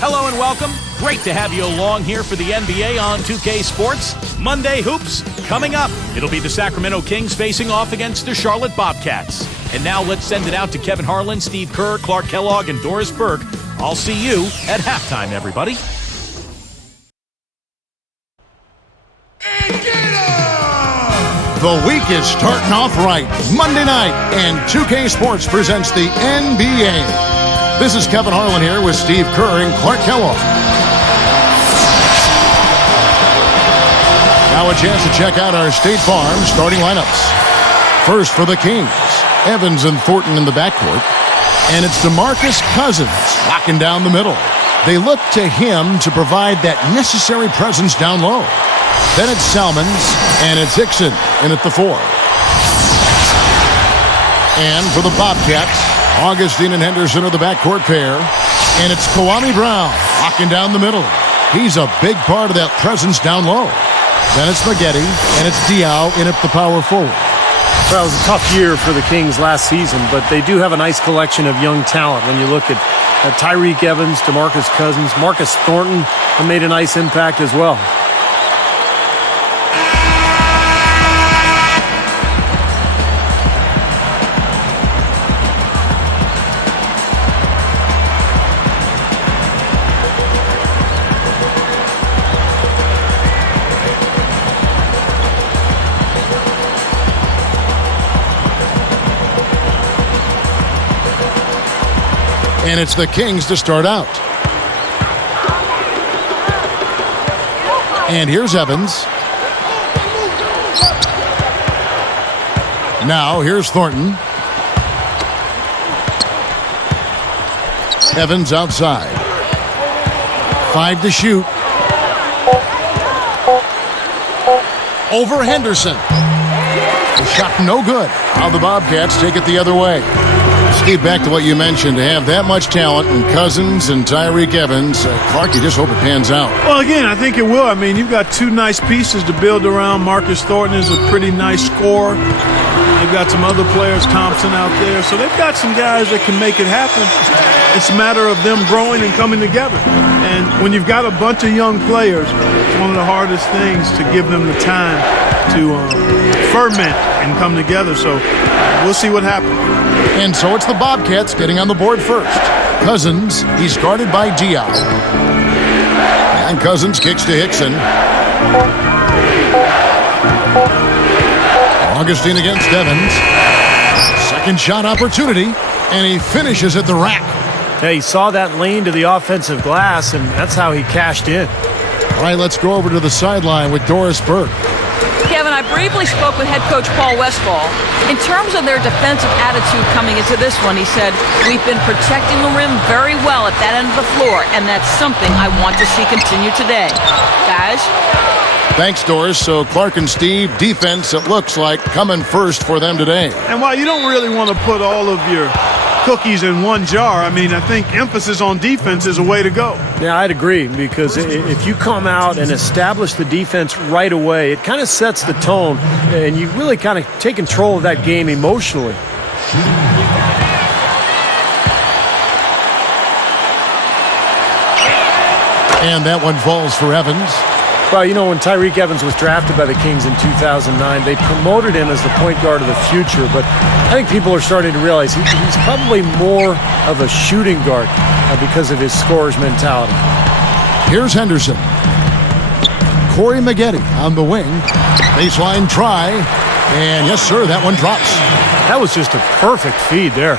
Hello and welcome. Great to have you along here for the NBA on 2K Sports. Monday Hoops coming up. It'll be the Sacramento Kings facing off against the Charlotte Bobcats. And now let's send it out to Kevin Harlan, Steve Kerr, Clark Kellogg, and Doris Burke. I'll see you at halftime, everybody. The week is starting off right. Monday night, and 2K Sports presents the NBA. This is Kevin Harlan here with Steve Kerr and Clark Kellogg. Now a chance to check out our State Farm starting lineups. First for the Kings, Evans and Thornton in the backcourt. And it's DeMarcus Cousins locking down the middle. They look to him to provide that necessary presence down low. Then it's Salmons, and it's Hickson in at the 4. And for the Bobcats, Augustine and Henderson are the backcourt pair. And it's Kwame Brown locking down the middle. He's a big part of that presence down low. Then it's Maggette, and it's Diaw in at the power forward. Well, it was a tough year for the Kings last season, but they do have a nice collection of young talent. When you look at Tyreke Evans, DeMarcus Cousins, Marcus Thornton have made a nice impact as well. And it's the Kings to start out. And here's Evans. Now here's Thornton. Evans outside. 5 to shoot. Over Henderson. The shot no good. Now the Bobcats take it the other way. Steve, back to what you mentioned, to have that much talent in Cousins and Tyreke Evans, Clark, you just hope it pans out. Well, again, I think it will. I mean, you've got two nice pieces to build around. Marcus Thornton is a pretty nice scorer. They've got some other players, Thompson out there. So they've got some guys that can make it happen. It's a matter of them growing and coming together. And when you've got a bunch of young players, it's one of the hardest things to give them the time to ferment and come together. So we'll see what happens. And so it's the Bobcats getting on the board first. Cousins, he's guarded by Diaw. And Cousins kicks to Hickson. Augustine against Evans. Second shot opportunity, and he finishes at the rack. Hey, he saw that lane to the offensive glass, and that's how he cashed in. All right, let's go over to the sideline with Doris Burke. Kevin, I briefly spoke with head coach Paul Westphal. In terms of their defensive attitude coming into this one, he said, we've been protecting the rim very well at that end of the floor, and that's something I want to see continue today. Guys? Thanks, Doris. So Clark and Steve, defense, it looks like, coming first for them today. And while you don't really want to put all of your cookies in one jar, I mean, I think emphasis on defense is a way to go. Yeah, I'd agree, because if you come out and establish the defense right away, it kind of sets the tone, and you really kind of take control of that game emotionally. And that one falls for Evans. Well, you know, when Tyreke Evans was drafted by the Kings in 2009, they promoted him as the point guard of the future, but I think people are starting to realize he's probably more of a shooting guard because of his scorer's mentality. Here's Henderson. Corey Maggette on the wing. Baseline try. And yes, sir, that one drops. That was just a perfect feed there.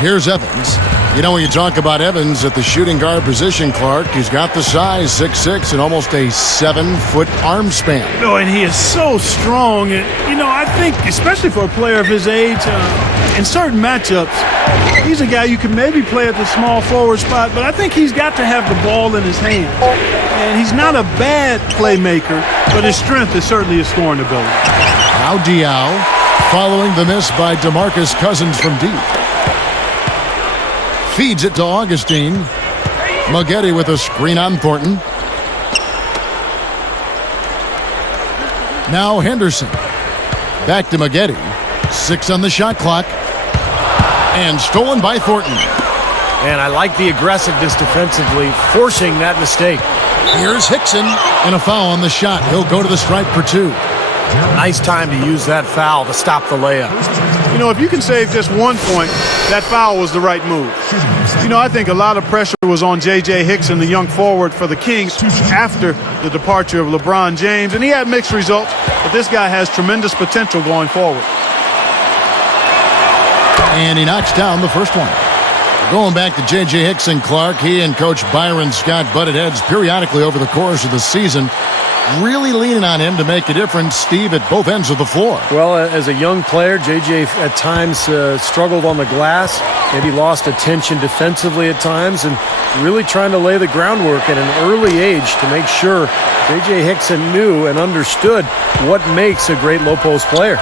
Here's Evans. You know, when you talk about Evans at the shooting guard position, Clark, he's got the size, 6'6", and almost a 7-foot arm span. Oh, and he is so strong. And, you know, I think, especially for a player of his age, in certain matchups, he's a guy you can maybe play at the small forward spot, but I think he's got to have the ball in his hands. And he's not a bad playmaker, but his strength is certainly his scoring ability. Now Diaw, following the miss by DeMarcus Cousins from deep. Feeds it to Augustine. Maggette with a screen on Thornton. Now Henderson. Back to Maggette. 6 on the shot clock. And stolen by Thornton. And I like the aggressiveness defensively, forcing that mistake. Here's Hickson, and a foul on the shot. He'll go to the stripe for 2. Nice time to use that foul to stop the layup. You know, if you can save just 1 point, that foul was the right move. You know, I think a lot of pressure was on J.J. Hickson, the young forward for the Kings, after the departure of LeBron James, and he had mixed results, but this guy has tremendous potential going forward. And he knocks down the first one. Going back to J.J. Hickson, Clark, he and Coach Byron Scott butted heads periodically over the course of the season, really leaning on him to make a difference, Steve, at both ends of the floor. Well, as a young player, J.J. at times struggled on the glass, maybe lost attention defensively at times, and really trying to lay the groundwork at an early age to make sure J.J. Hickson knew and understood what makes a great low-post player.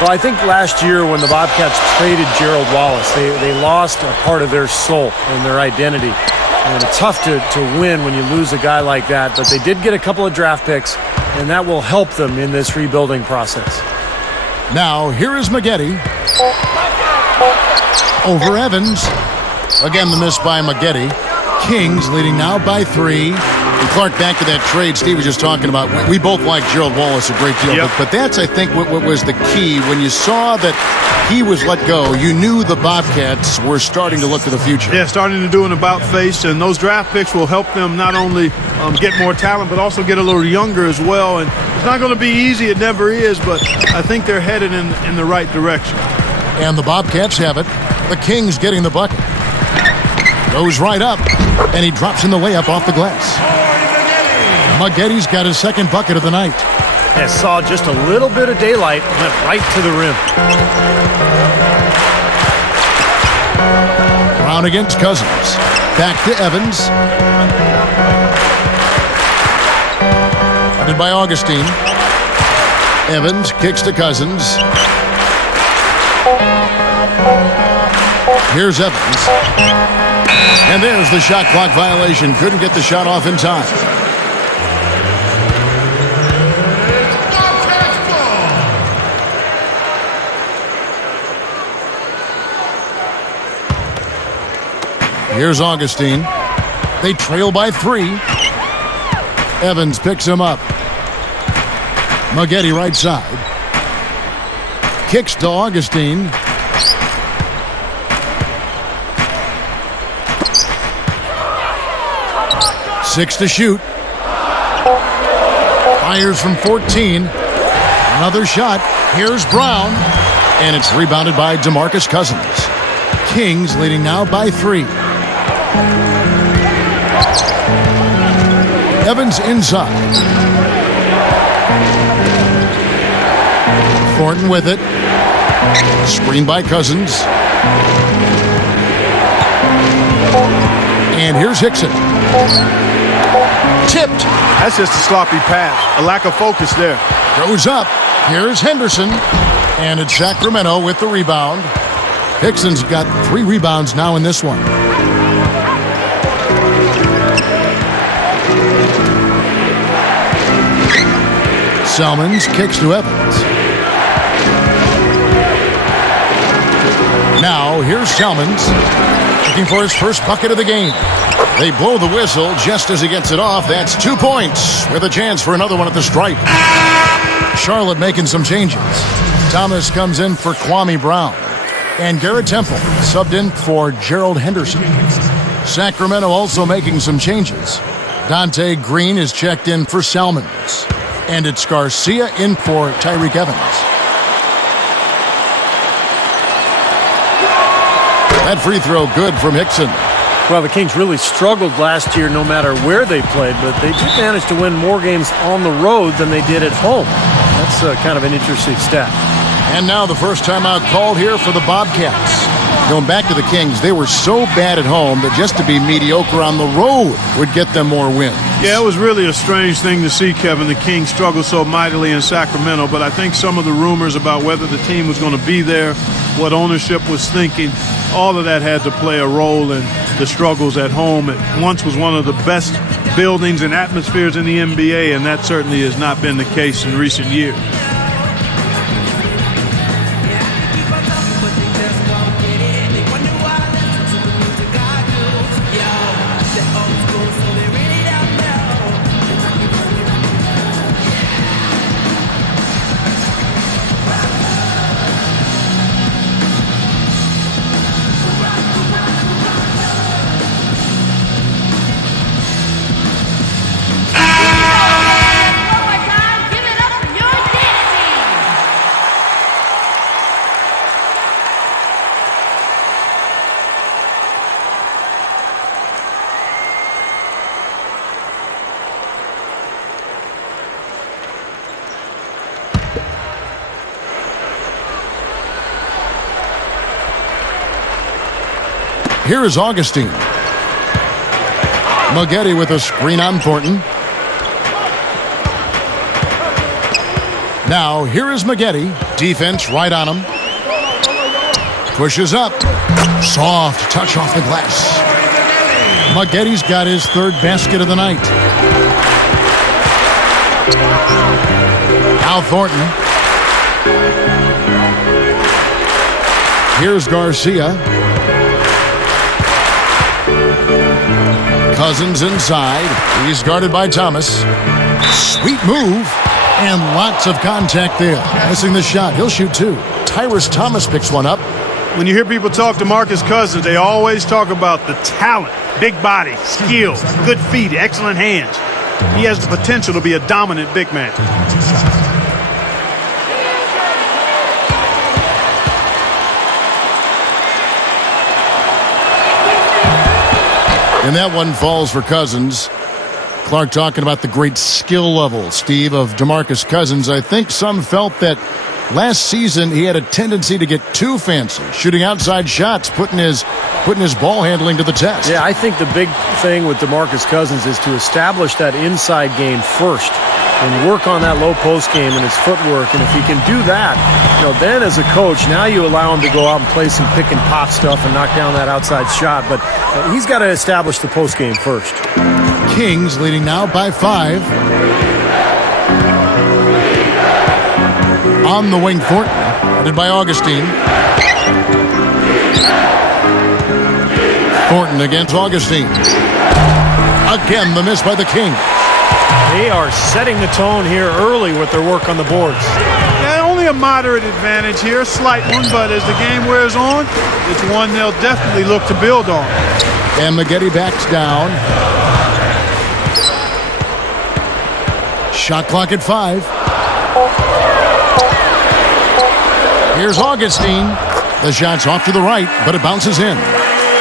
Well, I think last year when the Bobcats traded Gerald Wallace, they lost a part of their soul and their identity. And it's tough to win when you lose a guy like that, but they did get a couple of draft picks, and that will help them in this rebuilding process. Now, here is Maggette. Over Evans. Again, the miss by Maggette. Kings leading now by 3. And Clark, back to that trade Steve was just talking about. We both like Gerald Wallace a great deal, but that's, I think, what was the key. When you saw that he was let go, you knew the Bobcats were starting to look to the future. Yeah, starting to do an about-face, and those draft picks will help them not only get more talent, but also get a little younger as well. And it's not going to be easy. It never is, but I think they're headed in the right direction. And the Bobcats have it. The Kings getting the bucket. Goes right up, and he drops in the layup off the glass. Maggette's got his second bucket of the night. Yeah, saw just a little bit of daylight, went right to the rim. Brown against Cousins. Back to Evans. Guarded by Augustine. Evans kicks to Cousins. Here's Evans. And there's the shot clock violation. Couldn't get the shot off in time. Here's Augustine. They trail by 3. Evans picks him up. Maggette right side. Kicks to Augustine. Six to shoot. Fires from 14. Another shot. Here's Brown. And it's rebounded by DeMarcus Cousins. Kings leading now by 3. Evans inside. Thornton with it. Screen by Cousins. And here's Hickson. Tipped. That's just a sloppy pass, a lack of focus there. Goes up. Here's Henderson. And it's Sacramento with the rebound. Hickson's got 3 rebounds now in this one. Selmans kicks to Evans. Now here's Selmans looking for his first bucket of the game. They blow the whistle just as he gets it off. That's 2 points with a chance for another one at the stripe. Charlotte making some changes. Thomas comes in for Kwame Brown. And Garrett Temple subbed in for Gerald Henderson. Sacramento also making some changes. Dante Green is checked in for Selmans. And it's Garcia in for Tyreek Evans. That free throw good from Hickson. Well, the Kings really struggled last year no matter where they played, but they did manage to win more games on the road than they did at home. That's kind of an interesting stat. And now the first timeout called here for the Bobcats. Going back to the Kings, they were so bad at home that just to be mediocre on the road would get them more wins. Yeah, it was really a strange thing to see, Kevin. The Kings struggle so mightily in Sacramento, but I think some of the rumors about whether the team was going to be there, what ownership was thinking, all of that had to play a role in the struggles at home. It once was one of the best buildings and atmospheres in the NBA, and that certainly has not been the case in recent years. Here is Augustine. Maggette with a screen on Thornton. Now, here is Maggette. Defense right on him. Pushes up. Soft touch off the glass. Maggette's got his third basket of the night. Now Thornton. Here's Garcia. Cousins inside. He's guarded by Thomas. Sweet move. And lots of contact there. Missing the shot. He'll shoot two. Tyrus Thomas picks one up. When you hear people talk to Marcus Cousins, they always talk about the talent, big body, skills, good feet, excellent hands. He has the potential to be a dominant big man. And that one falls for Cousins. Clark talking about the great skill level, Steve, of DeMarcus Cousins. I think some felt that last season he had a tendency to get too fancy, shooting outside shots, putting his ball handling to the test. Yeah, I think the big thing with DeMarcus Cousins is to establish that inside game first and work on that low post game and his footwork. And if he can do that, then as a coach, now you allow him to go out and play some pick and pop stuff and knock down that outside shot. But he's got to establish the post game first. Kings leading now by 5. On the wing, Thornton, headed by Augustine. Thornton against Augustine. Again, the miss by the Kings. They are setting the tone here early with their work on the boards. Yeah, only a moderate advantage here, a slight one, but as the game wears on, it's one they'll definitely look to build on. And Maggette backs down. Shot clock at 5. Here's Augustine. The shot's off to the right, but it bounces in.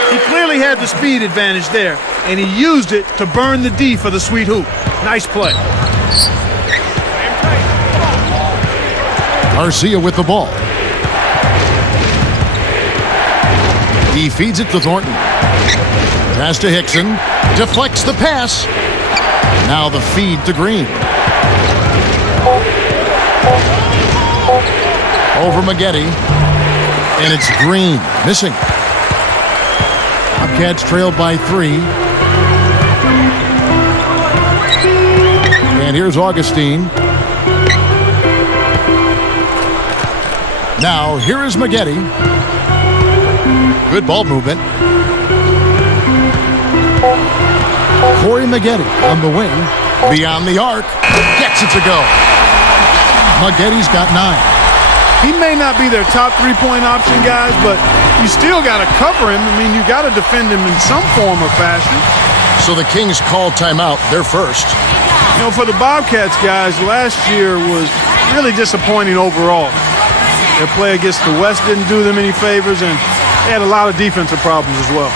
He clearly had the speed advantage there, and he used it to burn the D for the sweet hoop. Nice play. Garcia with the ball. He feeds it to Thornton. Pass to Hickson. Deflects the pass. Now the feed to Green. Over Maggette. And it's Green missing. Bobcats trailed by 3. And here's Augustine. Now here is Maggette. Good ball movement. Corey Maggette on the wing. Beyond the arc. Gets it to go. Maggette's got 9. He may not be their top three-point option, guys, but you still got to cover him. I mean, you got to defend him in some form or fashion. So the Kings call timeout. They're first. For the Bobcats, guys, last year was really disappointing overall. Their play against the West didn't do them any favors, and they had a lot of defensive problems as well.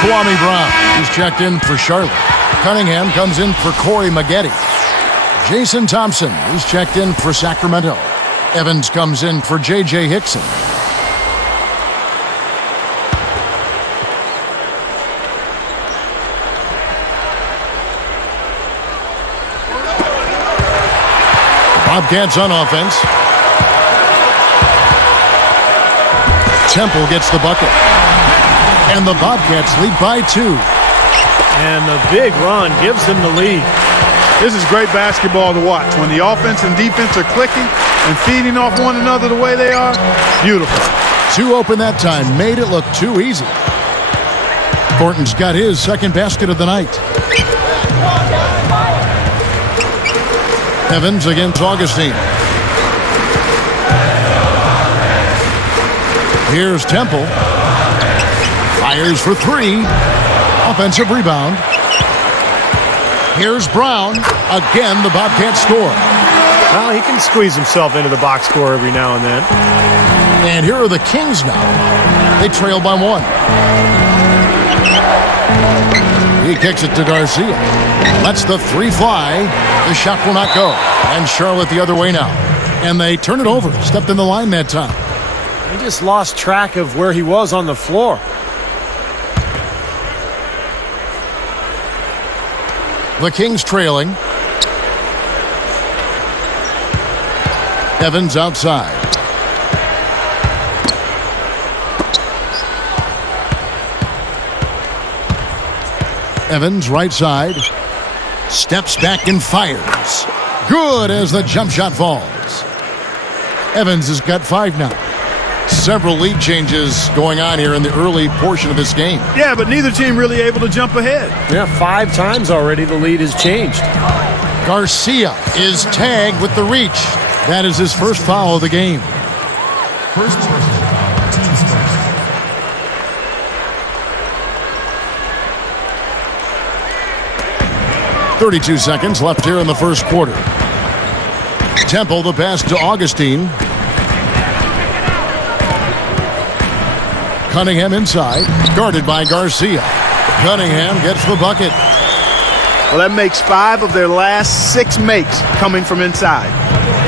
Kwame Brown, he's checked in for Charlotte. Cunningham comes in for Corey Maggette. Jason Thompson, he's checked in for Sacramento. Evans comes in for J.J. Hickson. Bobcats on offense. Temple gets the bucket. And the Bobcats lead by 2. And the big run gives them the lead. This is great basketball to watch. When the offense and defense are clicking and feeding off one another the way they are, beautiful. 2 open that time, made it look too easy. Thornton's got his second basket of the night. Evans against Augustine. Here's Temple. Fires for three. Offensive rebound. Here's Brown. Again, the Bobcats score. Well, he can squeeze himself into the box score every now and then. And here are the Kings now. They trail by one. He kicks it to Garcia. Lets the three fly. The shot will not go. And Charlotte the other way now. And they turn it over. Stepped in the line that time. He just lost track of where he was on the floor. The Kings trailing. Evans outside. Evans right side. Steps back and fires. Good as the jump shot falls. Evans has got 5 now. Several lead changes going on here in the early portion of this game. Yeah, but neither team really able to jump ahead. Yeah, 5 times already the lead has changed. Garcia is tagged with the reach. That is his first foul of the game. First person, team's first. .32 seconds left here in the first quarter. Temple the pass to Augustine. Cunningham inside, guarded by Garcia. Cunningham gets the bucket. Well, that makes 5 of their last 6 makes coming from inside.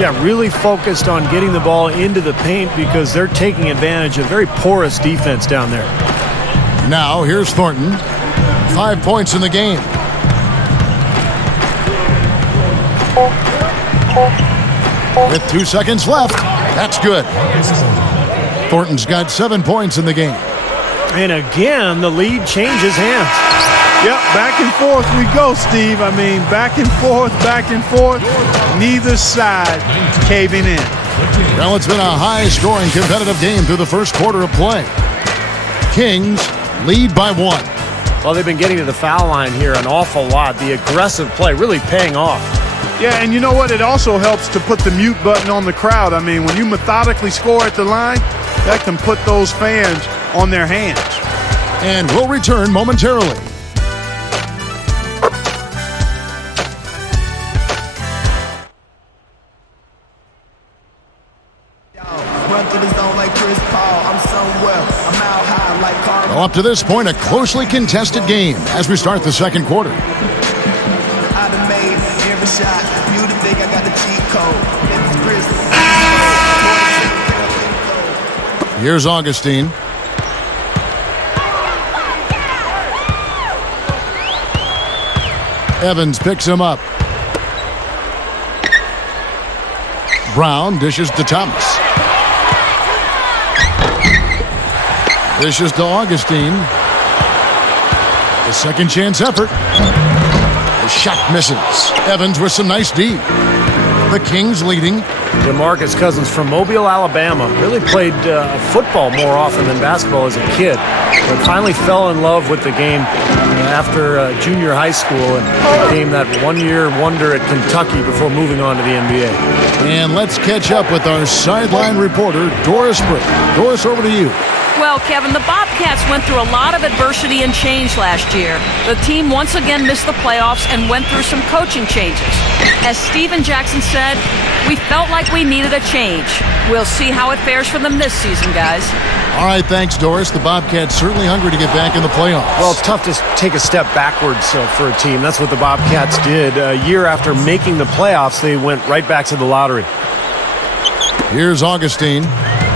Yeah, really focused on getting the ball into the paint because they're taking advantage of very porous defense down there. Now here's Thornton. 5 points in the game. With 2 seconds left, that's good. Thornton's got 7 points in the game. And again, the lead changes hands. Yep, back and forth we go, Steve. I mean, back and forth, neither side caving in. Well, it's been a high-scoring, competitive game through the first quarter of play. Kings lead by 1. Well, they've been getting to the foul line here an awful lot. The aggressive play really paying off. Yeah, and you know what? It also helps to put the mute button on the crowd. I mean, when you methodically score at the line, that can put those fans on their hands. And we'll return momentarily. Well, up to this point, a closely contested game as we start the second quarter. Here's Augustine. Evans picks him up. Brown dishes to Thomas. Dishes to Augustine. The second chance effort. The shot misses. Evans with some nice D. The Kings leading. DeMarcus Cousins from Mobile, Alabama. Really played football more often than basketball as a kid. But finally fell in love with the game after junior high school and became that one-year wonder at Kentucky before moving on to the NBA. And let's catch up with our sideline reporter, Doris Britt. Doris, over to you. Well, Kevin, the Bobcats went through a lot of adversity and change last year. The team once again missed the playoffs and went through some coaching changes. As Steven Jackson said, we felt like we needed a change. We'll see how it fares for them this season, guys. All right, thanks, Doris. The Bobcats certainly hungry to get back in the playoffs. Well, it's tough to take a step backwards for a team. That's what the Bobcats did. A year after making the playoffs, they went right back to the lottery. Here's Augustine.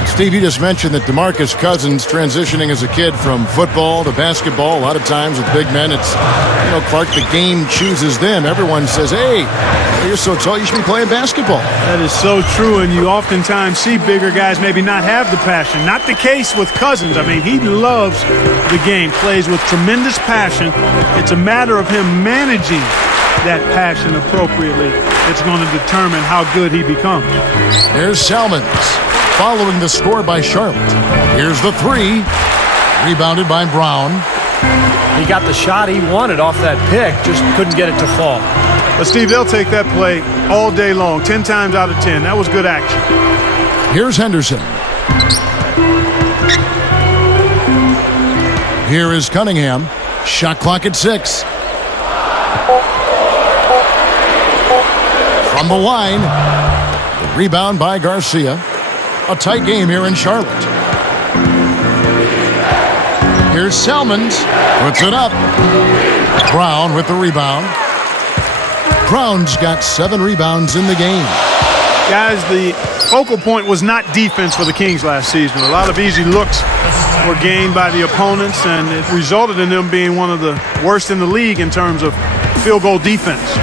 Steve, you just mentioned that DeMarcus Cousins transitioning as a kid from football to basketball. A lot of times with big men, it's, Clark, the game chooses them. Everyone says, hey, you're so tall, you should be playing basketball. That is so true, and you oftentimes see bigger guys maybe not have the passion. Not the case with Cousins. I mean, he loves the game, plays with tremendous passion. It's a matter of him managing that passion appropriately. It's going to determine how good he becomes. There's Salmons. Following the score by Charlotte. Here's the three. Rebounded by Brown. He got the shot he wanted off that pick, just couldn't get it to fall. But, Steve, they'll take that play all day long, 10 times out of 10. That was good action. Here's Henderson. Here is Cunningham. Shot clock at 6. From the line. The rebound by Garcia. A tight game here in Charlotte. Here's Salmons. Puts it up. Brown with the rebound. Brown's got 7 rebounds in the game. Guys, the focal point was not defense for the Kings last season. A lot of easy looks were gained by the opponents, and it resulted in them being one of the worst in the league in terms of field goal defense.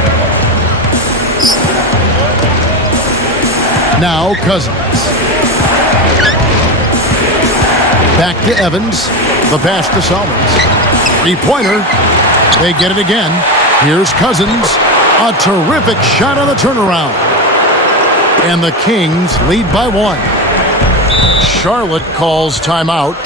Now Cousins. Back to Evans. The pass to Salmons. 3-pointer. They get it again. Here's Cousins. A terrific shot on the turnaround. And the Kings lead by 1. Charlotte calls timeout.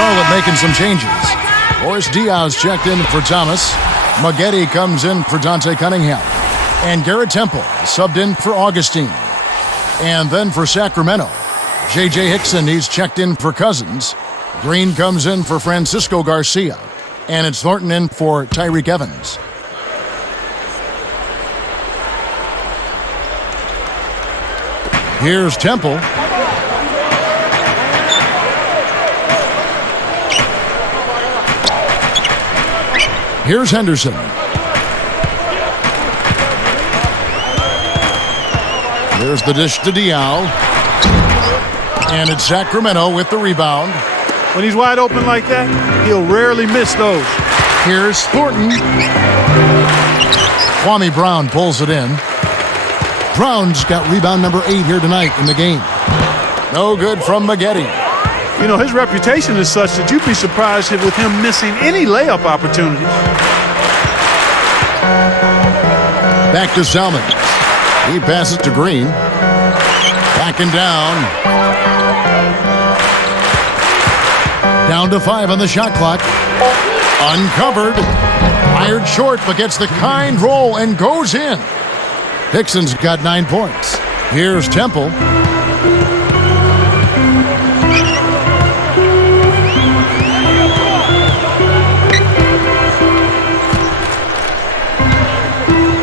Charlotte making some changes. Boris Diaz checked in for Thomas. Maggette comes in for Dante Cunningham. And Garrett Temple subbed in for Augustine. And then for Sacramento, J.J. Hickson, he's checked in for Cousins. Green comes in for Francisco Garcia. And it's Thornton in for Tyreek Evans. Here's Temple. Here's Henderson. There's the dish to Dial. And it's Sacramento with the rebound. When he's wide open like that, he'll rarely miss those. Here's Thornton. Kwame Brown pulls it in. Brown's got rebound number 8 here tonight in the game. No good from Maggette. You know, his reputation is such that you'd be surprised with him missing any layup opportunities. Back to Salmons. He passes to Green. Backing down. Down to 5 on the shot clock. Uncovered. Fired short, but gets the kind roll and goes in. Hickson's got 9 points. Here's Temple.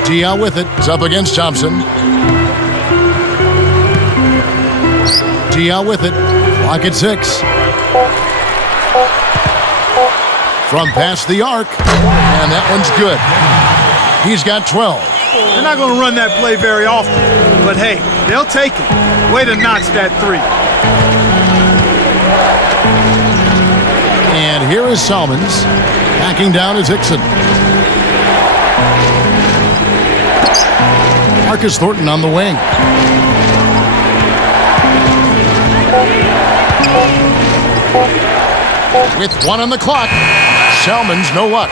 Dial with it. It's up against Thompson. Dial with it. Clock at 6. From past the arc. And that one's good. He's got 12. They're not going to run that play very often. But, hey, they'll take it. Way to notch that 3. And here is Salmons. Backing down is Hickson. Marcus Thornton on the wing. With 1 on the clock, Salmons no luck.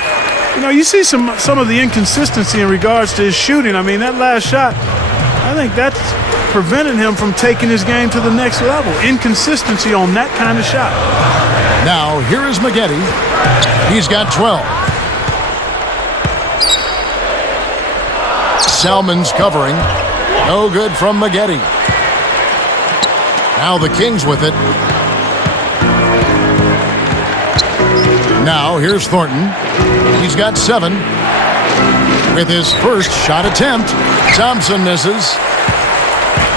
You know, you see some of the inconsistency in regards to his shooting. I mean, that last shot, I think that's prevented him from taking his game to the next level. Inconsistency on that kind of shot. Now, here is Maggette. He's got 12. Salmons covering. No good from Maggette. Now the Kings with it. Now here's Thornton. He's got 7. with his first shot attempt. Thompson misses.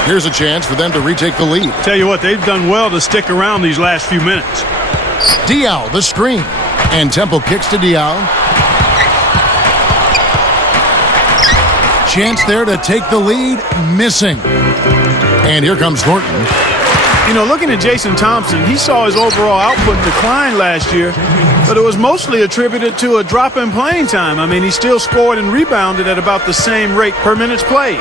Here's a chance for them to retake the lead. Tell you what, they've done well to stick around these last few minutes. Diaw, the screen. And Temple kicks to Diaw. Chance there to take the lead. Missing. And here comes Thornton. You know, looking at Jason Thompson, he saw his overall output decline last year, but it was mostly attributed to a drop in playing time. I mean, he still scored and rebounded at about the same rate per minutes played.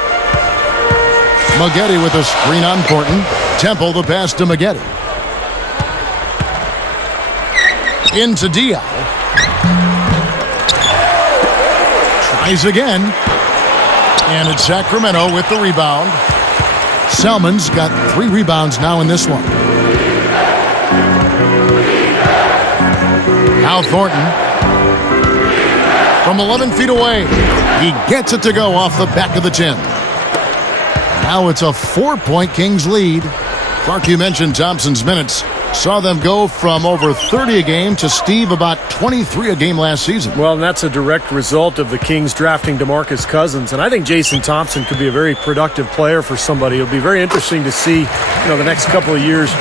Maggette with a screen on Thornton. Temple the pass to Maggette. Into Diaw. Tries again. And it's Sacramento with the rebound. Selman's got 3 rebounds now in this one. Now Thornton. From 11 feet away. He gets it to go off the back of the 10. Now it's a 4-point Kings lead. Clark, you mentioned Thompson's minutes. Saw them go from over 30 a game to Steve about 23 a game last season. Well, and that's a direct result of the Kings drafting DeMarcus Cousins. And I think Jason Thompson could be a very productive player for somebody. It'll be very interesting to see, the next couple of years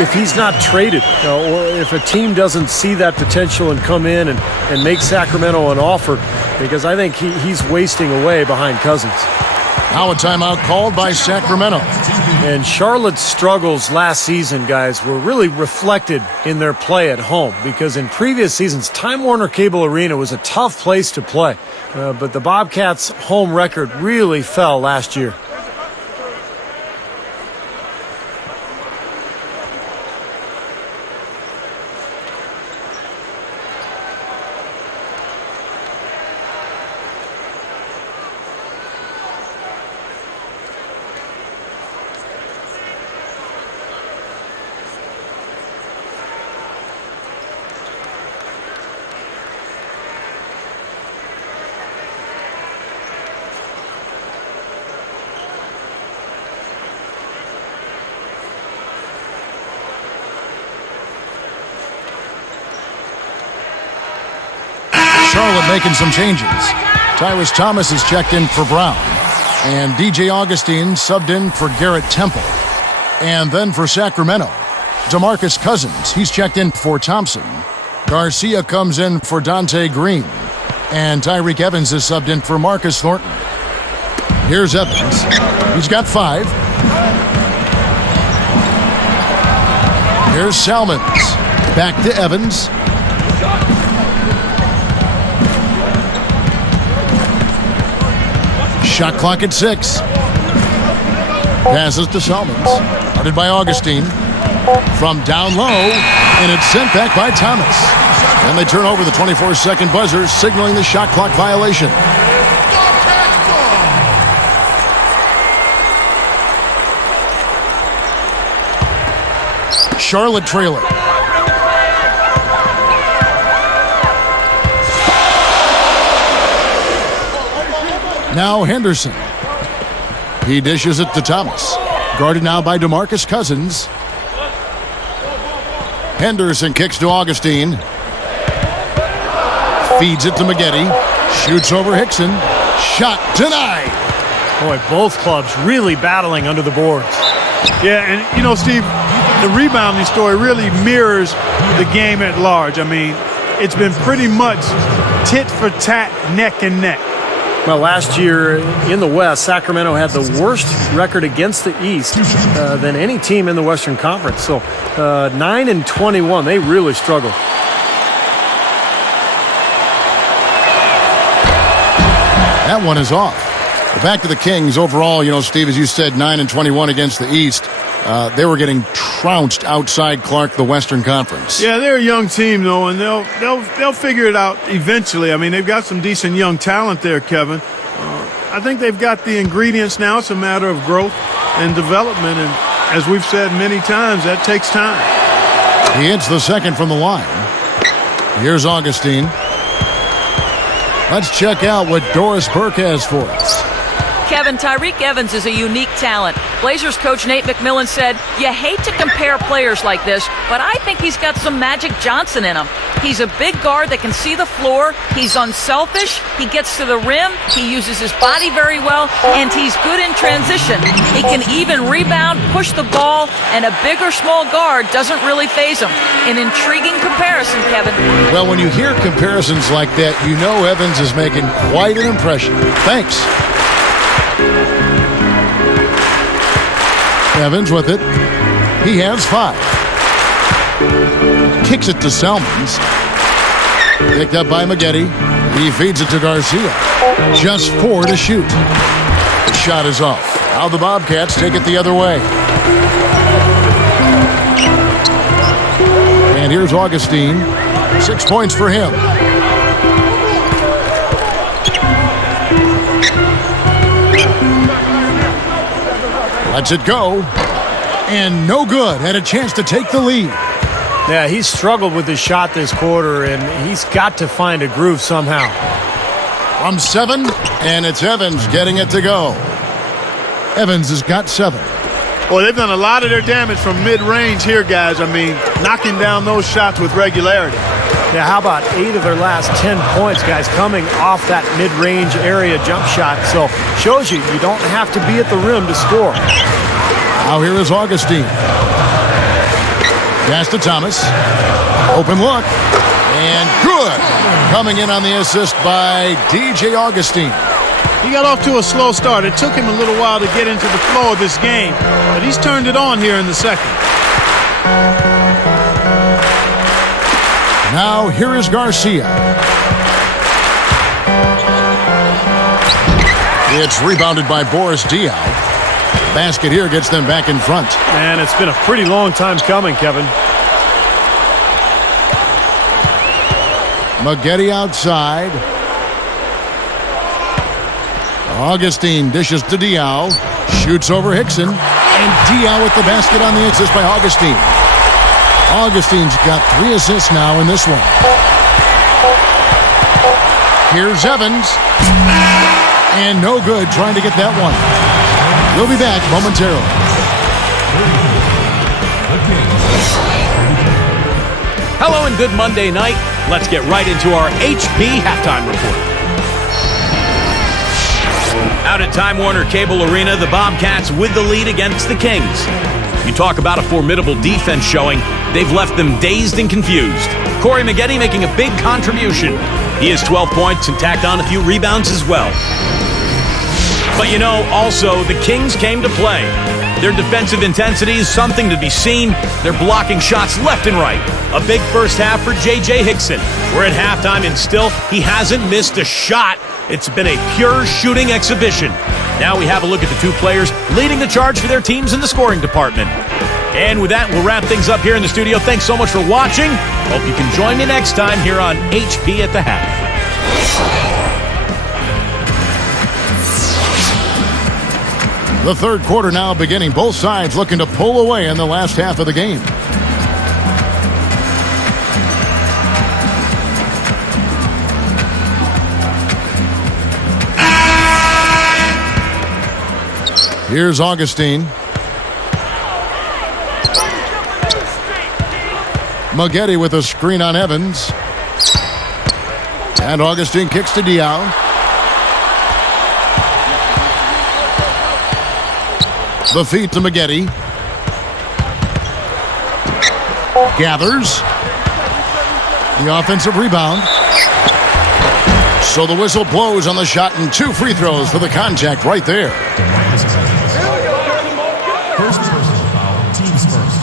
if he's not traded, or if a team doesn't see that potential and come in and make Sacramento an offer, because I think he's wasting away behind Cousins. Now a timeout called by Sacramento. And Charlotte's struggles last season, guys, were really reflected in their play at home, because in previous seasons, Time Warner Cable Arena was a tough place to play. But the Bobcats' home record really fell last year. Charlotte making some changes. Tyrus Thomas is checked in for Brown. And DJ Augustine subbed in for Garrett Temple. And then for Sacramento, DeMarcus Cousins. He's checked in for Thompson. Garcia comes in for Dante Green. And Tyreke Evans is subbed in for Marcus Thornton. Here's Evans. He's got 5. Here's Salmons. Back to Evans. Shot clock at 6. Passes to Salmons. Started by Augustine. From down low, and it's sent back by Thomas. And they turn over the 24-second buzzer, signaling the shot clock violation. Charlotte trailer. Now Henderson. He dishes it to Thomas. Guarded now by DeMarcus Cousins. Henderson kicks to Augustine. Feeds it to Maggette. Shoots over Hickson. Shot denied. Boy, both clubs really battling under the boards. Yeah, and Steve, the rebounding story really mirrors the game at large. I mean, it's been pretty much tit for tat, neck and neck. Well, last year in the West, Sacramento had the worst record against the East than any team in the Western Conference. So 9-21, they really struggled. That one is off. But back to the Kings overall, Steve, as you said, 9-21 against the East. They were getting trounced outside Clark, the Western Conference. Yeah, they're a young team, though, and they'll figure it out eventually. I mean, they've got some decent young talent there, Kevin. I think they've got the ingredients now. It's a matter of growth and development, and as we've said many times, that takes time. He hits the second from the line. Here's Augustine. Let's check out what Doris Burke has for us. Kevin, Tyreek Evans is a unique talent. Blazers coach Nate McMillan said, "You hate to compare players like this, but I think he's got some Magic Johnson in him. He's a big guard that can see the floor. He's unselfish. He gets to the rim. He uses his body very well, and he's good in transition. He can even rebound, push the ball, and a big or small guard doesn't really faze him." An intriguing comparison, Kevin. Well, when you hear comparisons like that, you know Evans is making quite an impression. Thanks. Evans with it. He has 5. Kicks it to Selmans. Picked up by Maggette. He feeds it to Garcia. Just 4 to shoot. The shot is off. Now the Bobcats take it the other way. And here's Augustine. 6 points for him. Lets it go. And no good. Had a chance to take the lead. Yeah, he's struggled with his shot this quarter, and he's got to find a groove somehow. From 7, and it's Evans getting it to go. Evans has got 7. Well, they've done a lot of their damage from mid-range here, guys. I mean, knocking down those shots with regularity. Yeah, how about 8 of their last 10 points, guys, coming off that mid-range area jump shot. So, shows you don't have to be at the rim to score. Now here is Augustine. Pass to Thomas. Open look. And good. Coming in on the assist by DJ Augustine. He got off to a slow start. It took him a little while to get into the flow of this game, but he's turned it on here in the second. Now here is Garcia. It's rebounded by Boris Diaw. Basket here gets them back in front. And it's been a pretty long time coming, Kevin. Maggette outside. Augustine dishes to Diaw. Shoots over Hickson. And Diaw with the basket on the assist by Augustine. Augustine's got 3 assists now in this one. Here's Evans. And no good trying to get that one. We'll be back momentarily. Hello and good Monday night. Let's get right into our HP halftime report. Out at Time Warner Cable Arena, the Bobcats with the lead against the Kings. You talk about a formidable defense showing. They've left them dazed and confused. Corey Maggette making a big contribution. He has 12 points and tacked on a few rebounds as well. But you know, also, the Kings came to play. Their defensive intensity is something to be seen. They're blocking shots left and right. A big first half for J.J. Hickson. We're at halftime and still, he hasn't missed a shot. It's been a pure shooting exhibition. Now we have a look at the 2 players leading the charge for their teams in the scoring department. And with that, we'll wrap things up here in the studio. Thanks so much for watching. Hope you can join me next time here on HP at the Half. The third quarter now beginning. Both sides looking to pull away in the last half of the game. Here's Augustine. Maggette with a screen on Evans. And Augustine kicks to Diaw. The feed to Maggette. Gathers. The offensive rebound. So the whistle blows on the shot and 2 free throws for the contact right there. First personal foul, teams first.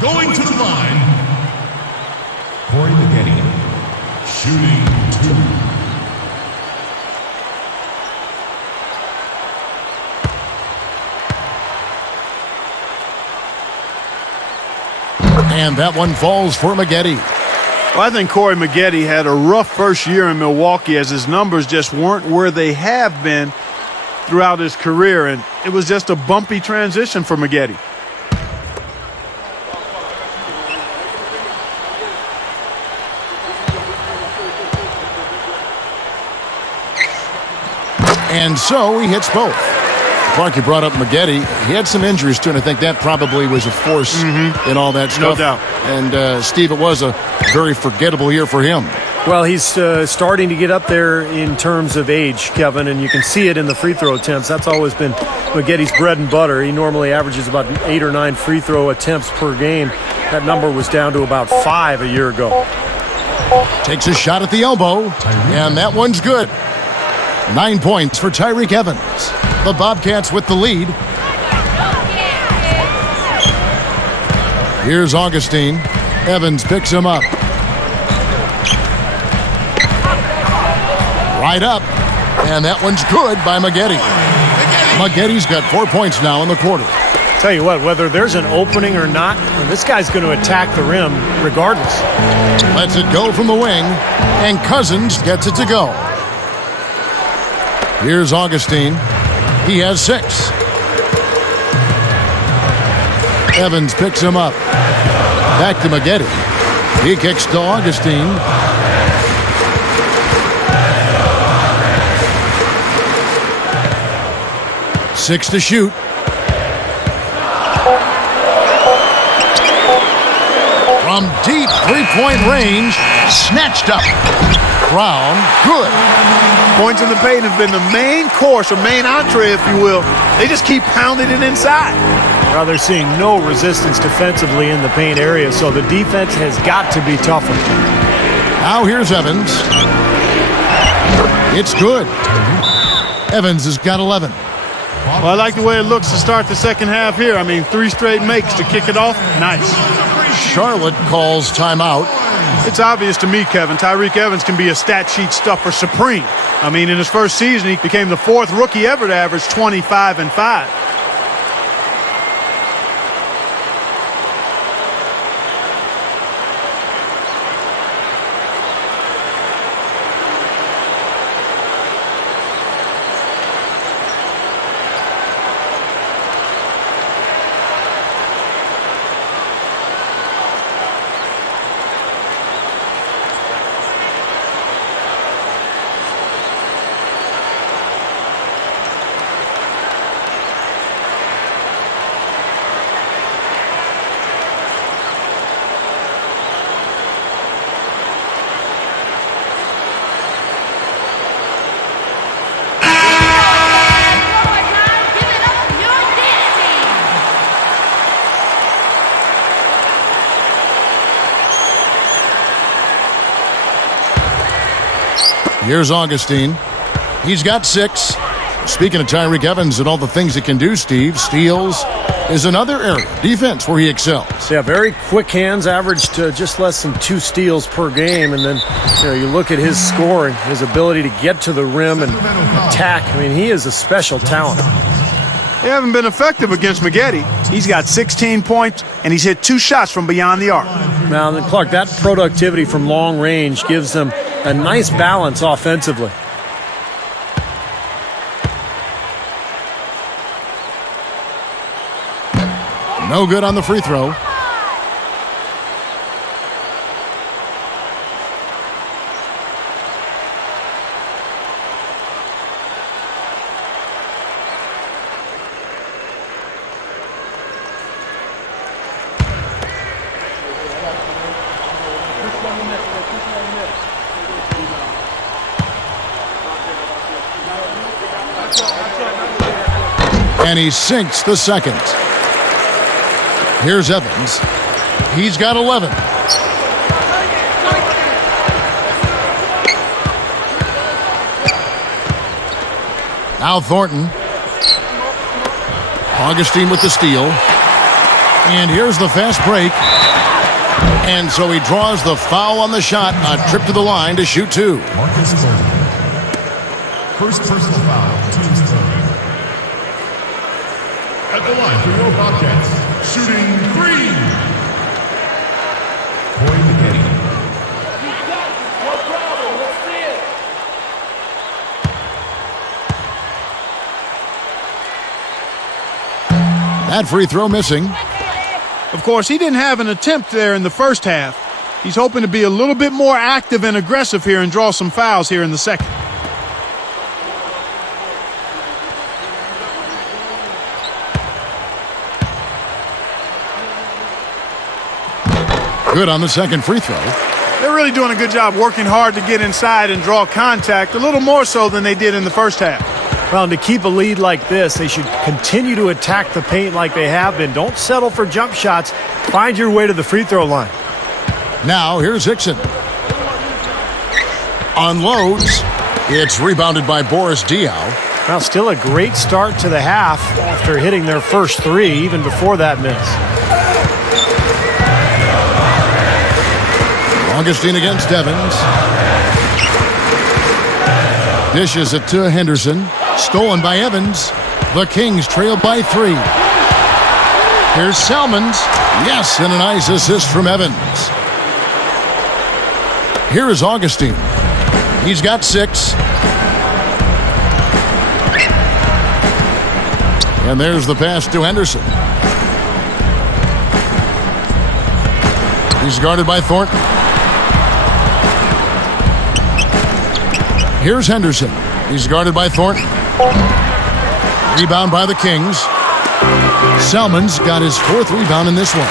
Going to the line, Corey Maggette, shooting 2. And that one falls for Maggette. Well, I think Corey Maggette had a rough first year in Milwaukee as his numbers just weren't where they have been throughout his career, and it was just a bumpy transition for Maggette. And so he hits both. Clark, you brought up Maggette. He had some injuries, too, and I think that probably was a force in all that stuff. No doubt. And, Steve, it was a very forgettable year for him. Well, he's starting to get up there in terms of age, Kevin, and you can see it in the free throw attempts. That's always been Maggette's bread and butter. He normally averages about 8 or 9 free throw attempts per game. That number was down to about 5 a year ago. Takes a shot at the elbow, and that one's good. 9 points for Tyreke Evans. The Bobcats with the lead. Here's Augustine. Evans picks him up. Right up, and that one's good by Maggette. Maggette's got 4 points now in the quarter. Tell you what, whether there's an opening or not, this guy's going to attack the rim regardless. Lets it go from the wing, and Cousins gets it to go. Here's Augustine. He has 6. Evans picks him up. Back to Maggette. He kicks to Augustine. Six to shoot. From deep three-point range, snatched up. Brown, good. Points in the paint have been the main course, or main entree, if you will. They just keep pounding it inside. Now they're seeing no resistance defensively in the paint area, so the defense has got to be tougher. Now here's Evans. It's good. Evans has got 11. Well, I like the way it looks to start the second half here. I mean, 3 straight makes to kick it off. Nice. Charlotte calls timeout. It's obvious to me, Kevin, Tyreke Evans can be a stat sheet stuffer supreme. I mean, in his first season, he became the 4th rookie ever to average 25 and 5. Here's Augustine. He's got 6. Speaking of Tyreke Evans and all the things he can do, Steve, steals is another area, defense, where he excels. Yeah, very quick hands, averaged just less than 2 steals per game. And then you look at his scoring, his ability to get to the rim and attack. I mean, he is a special talent. They haven't been effective against Maggette. He's got 16 points, and he's hit 2 shots from beyond the arc. Now, Clark, that productivity from long range gives them a nice balance offensively. No good on the free throw. And he sinks the second. Here's Evans. He's got 11. Now Thornton. Augustine with the steal. And here's the fast break. And so he draws the foul on the shot. A trip to the line to shoot 2. Marcus Thornton. First personal foul, team's third. At the line for your Bobcats, shooting 3. Corey Maggette. That free throw missing. Of course, he didn't have an attempt there in the first half. He's hoping to be a little bit more active and aggressive here and draw some fouls here in the second. Good on the second free throw. They're really doing a good job working hard to get inside and draw contact, a little more so than they did in the first half. Well, and to keep a lead like this, they should continue to attack the paint like they have been. Don't settle for jump shots. Find your way to the free throw line. Now here's Hickson. Unloads. It's rebounded by Boris Diaw. Well, still a great start to the half after hitting their first three, even before that miss. Augustine against Evans. Dishes it to Henderson. Stolen by Evans. The Kings trail by 3. Here's Salmons. Yes, and a nice assist from Evans. Here is Augustine. He's got 6. And there's the pass to Henderson. He's guarded by Thornton. Here's Henderson. He's guarded by Thornton. Rebound by the Kings. Salmons got his 4th rebound in this one.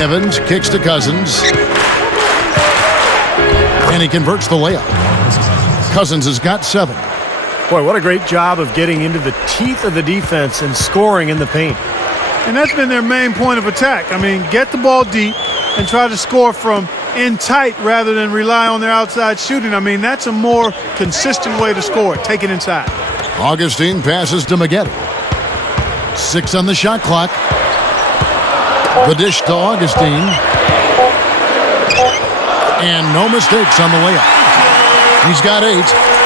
Evans kicks to Cousins. And he converts the layup. Cousins has got 7. Boy, what a great job of getting into the teeth of the defense and scoring in the paint. And that's been their main point of attack. I mean, get the ball deep and try to score from in tight rather than rely on their outside shooting. I mean, that's a more consistent way to score it. Take it inside. Augustine passes to Maggette. 6 on the shot clock. The dish to Augustine. And no mistakes on the layup. He's got 8.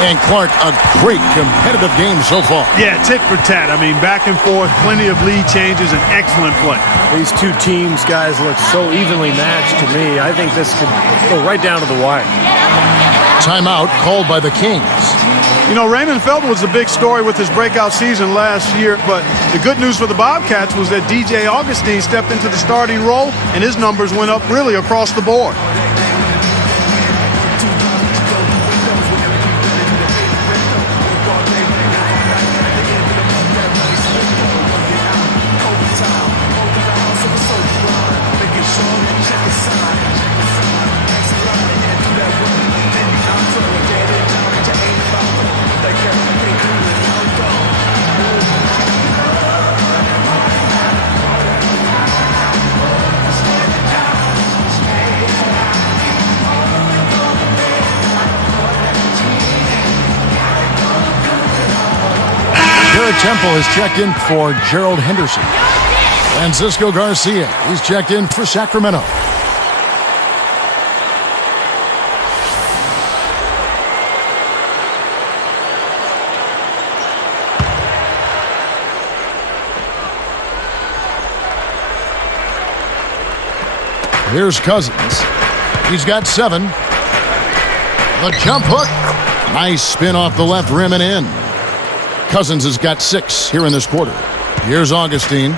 And Clark, a great competitive game so far. Yeah, tit for tat. I mean, back and forth, plenty of lead changes, and excellent play. These two teams, guys, look so evenly matched to me. I think this could go right down to the wire. Timeout called by the Kings. You know, Raymond Felton was a big story with his breakout season last year, but the good news for the Bobcats was that DJ Augustine stepped into the starting role, and his numbers went up really across the board. Temple has checked in for Gerald Henderson. Francisco Garcia, he's checked in for Sacramento. Here's Cousins. He's got 7. The jump hook. Nice spin off the left rim and in. Cousins has got 6 here in this quarter. Here's Augustine.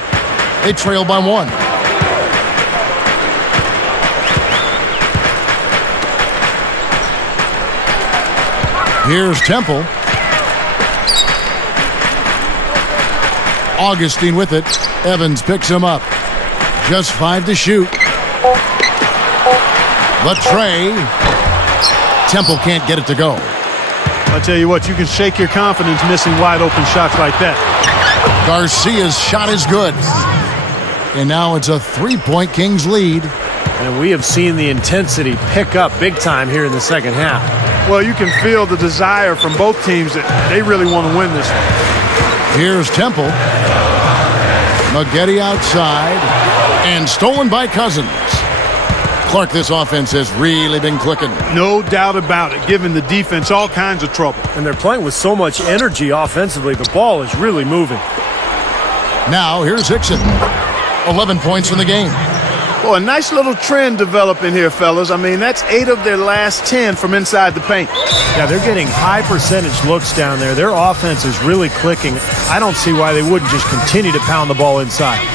They trail by 1. Here's Temple. Augustine with it. Evans picks him up. Just 5 to shoot. The tray. Temple can't get it to go. I tell you what, you can shake your confidence missing wide open shots like that. Garcia's shot is good. And now it's a 3-point Kings lead. And we have seen the intensity pick up big time here in the second half. Well, you can feel the desire from both teams that they really want to win this one. Here's Temple. Maggette outside. And stolen by Cousins. Clark, this offense has really been clicking. No doubt about it, giving the defense all kinds of trouble. And they're playing with so much energy offensively. The ball is really moving. Now, here's Hickson. 11 points in the game. Well, a nice little trend developing here, fellas. I mean, that's 8 of their last 10 from inside the paint. Yeah, they're getting high percentage looks down there. Their offense is really clicking. I don't see why they wouldn't just continue to pound the ball inside.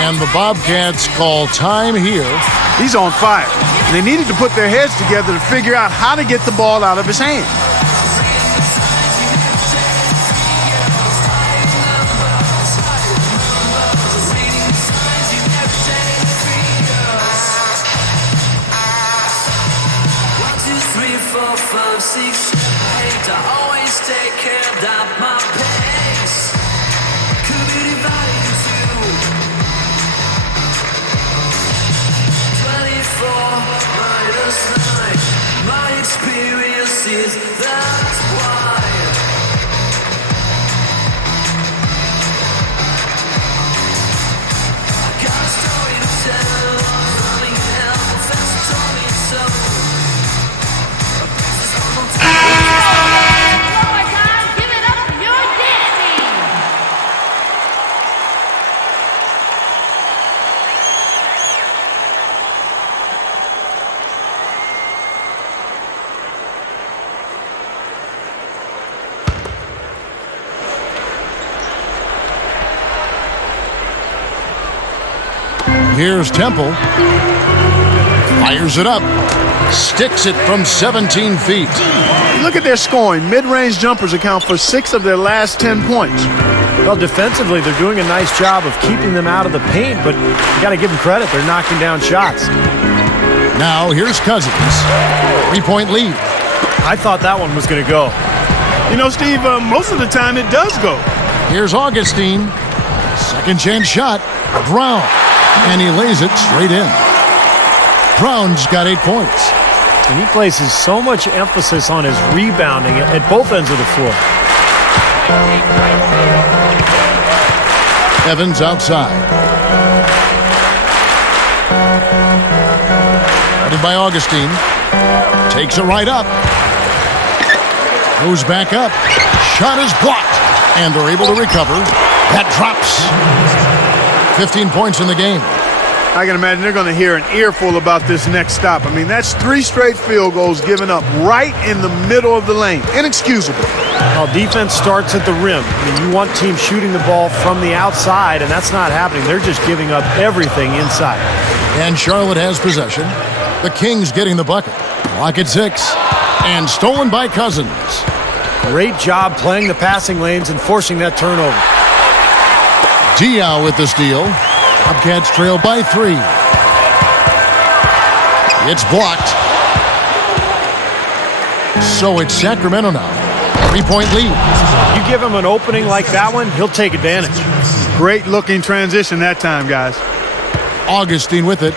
And the Bobcats call time here. He's on fire. They needed to put their heads together to figure out how to get the ball out of his hand. scaled up my pace. Could be divided into 24 minus 9. My experience is that's why. I got a story to tell. I'm running hell. Professor told me so. Give it up for your daddy! Here's Temple. Fires it up. Sticks it from 17 feet. Look at their scoring. Mid-range jumpers account for 6 of their last 10 points. Well, defensively, they're doing a nice job of keeping them out of the paint, but you got to give them credit. They're knocking down shots. Now here's Cousins. 3-point lead. I thought that one was going to go. You know, Steve, most of the time it does go. Here's Augustine. Second chance shot. Brown. And he lays it straight in. Brown's got 8 points. And he places so much emphasis on his rebounding at both ends of the floor. Evans outside. Headed by Augustine. Takes it right up. Goes back up. Shot is blocked. And they're able to recover. That drops. 15 points in the game. I can imagine they're going to hear an earful about this next stop. I mean, that's 3 straight field goals given up right in the middle of the lane. Inexcusable. Well, defense starts at the rim. I mean, you want teams shooting the ball from the outside, and that's not happening. They're just giving up everything inside. And Charlotte has possession. The Kings getting the bucket. Clock at 6. And stolen by Cousins. Great job playing the passing lanes and forcing that turnover. Diaw with the steal. Bobcats trail by 3. It's blocked. So it's Sacramento now. 3-point lead. You give him an opening like that one, he'll take advantage. Great looking transition that time, guys. Augustine with it.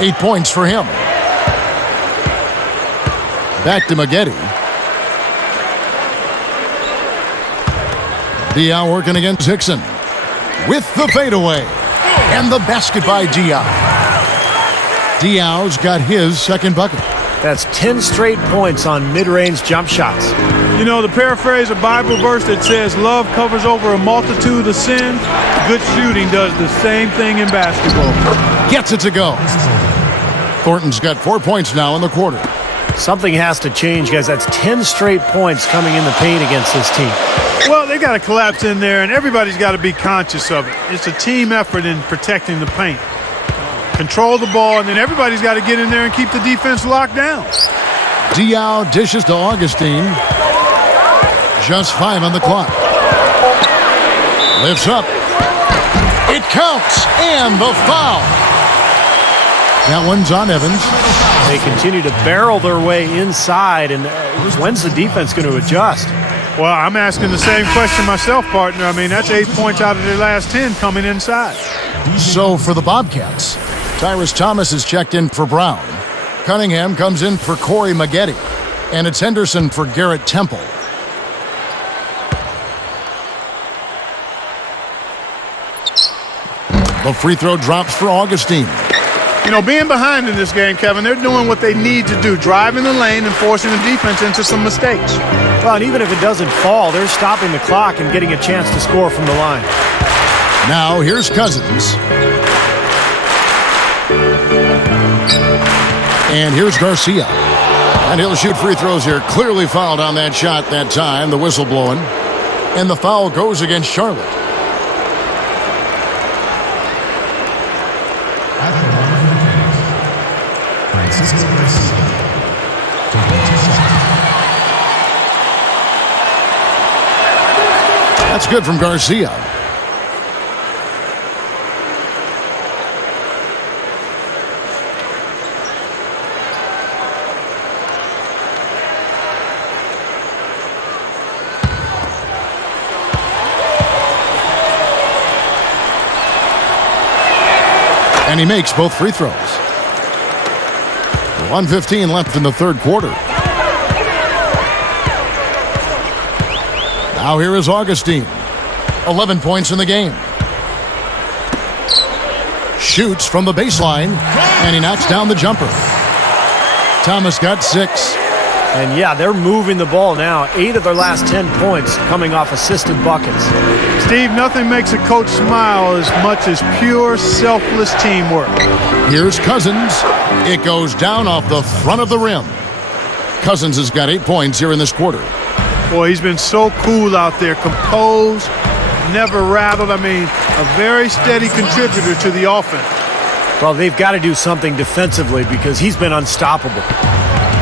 8 points for him. Back to Maggette. Diaw working against Hickson. With the fadeaway. And the basket by Diaw. Diaw's got his second bucket. That's 10 straight points on mid-range jump shots. You know, to paraphrase a Bible verse that says, love covers over a multitude of sin, good shooting does the same thing in basketball. Gets it to go. Thornton's got 4 points now in the quarter. Something has to change, guys. That's 10 straight points coming in the paint against this team. Well, they got to collapse in there, and everybody's got to be conscious of it. It's a team effort in protecting the paint. Control the ball, and then everybody's got to get in there and keep the defense locked down. Diaw dishes to Augustine. Just 5 on the clock. Lifts up. It counts, and the foul. That one's on Evans. They continue to barrel their way inside, and when's the defense going to adjust? Well, I'm asking the same question myself, partner. I mean, that's 8 points out of their last 10 coming inside. So for the Bobcats, Tyrus Thomas is checked in for Brown. Cunningham comes in for Corey Maggette. And it's Henderson for Garrett Temple. The free throw drops for Augustine. You know, being behind in this game, Kevin, they're doing what they need to do, driving the lane and forcing the defense into some mistakes. Well, and even if it doesn't fall, they're stopping the clock and getting a chance to score from the line. Now here's Cousins. And here's Garcia. And he'll shoot free throws here. Clearly fouled on that shot that time. The whistle blowing. And the foul goes against Charlotte. That's good from Garcia. And he makes both free throws. 1:15 left in the third quarter. Now here is Augustine. 11 points in the game. Shoots from the baseline, and he knocks down the jumper. Thomas got 6. And yeah, they're moving the ball now. 8 of their last 10 points coming off assisted buckets. Steve, nothing makes a coach smile as much as pure, selfless teamwork. Here's Cousins. It goes down off the front of the rim. Cousins has got 8 points here in this quarter. Boy, he's been so cool out there, composed, never rattled. I mean, a very steady contributor to the offense. Well, they've got to do something defensively because he's been unstoppable.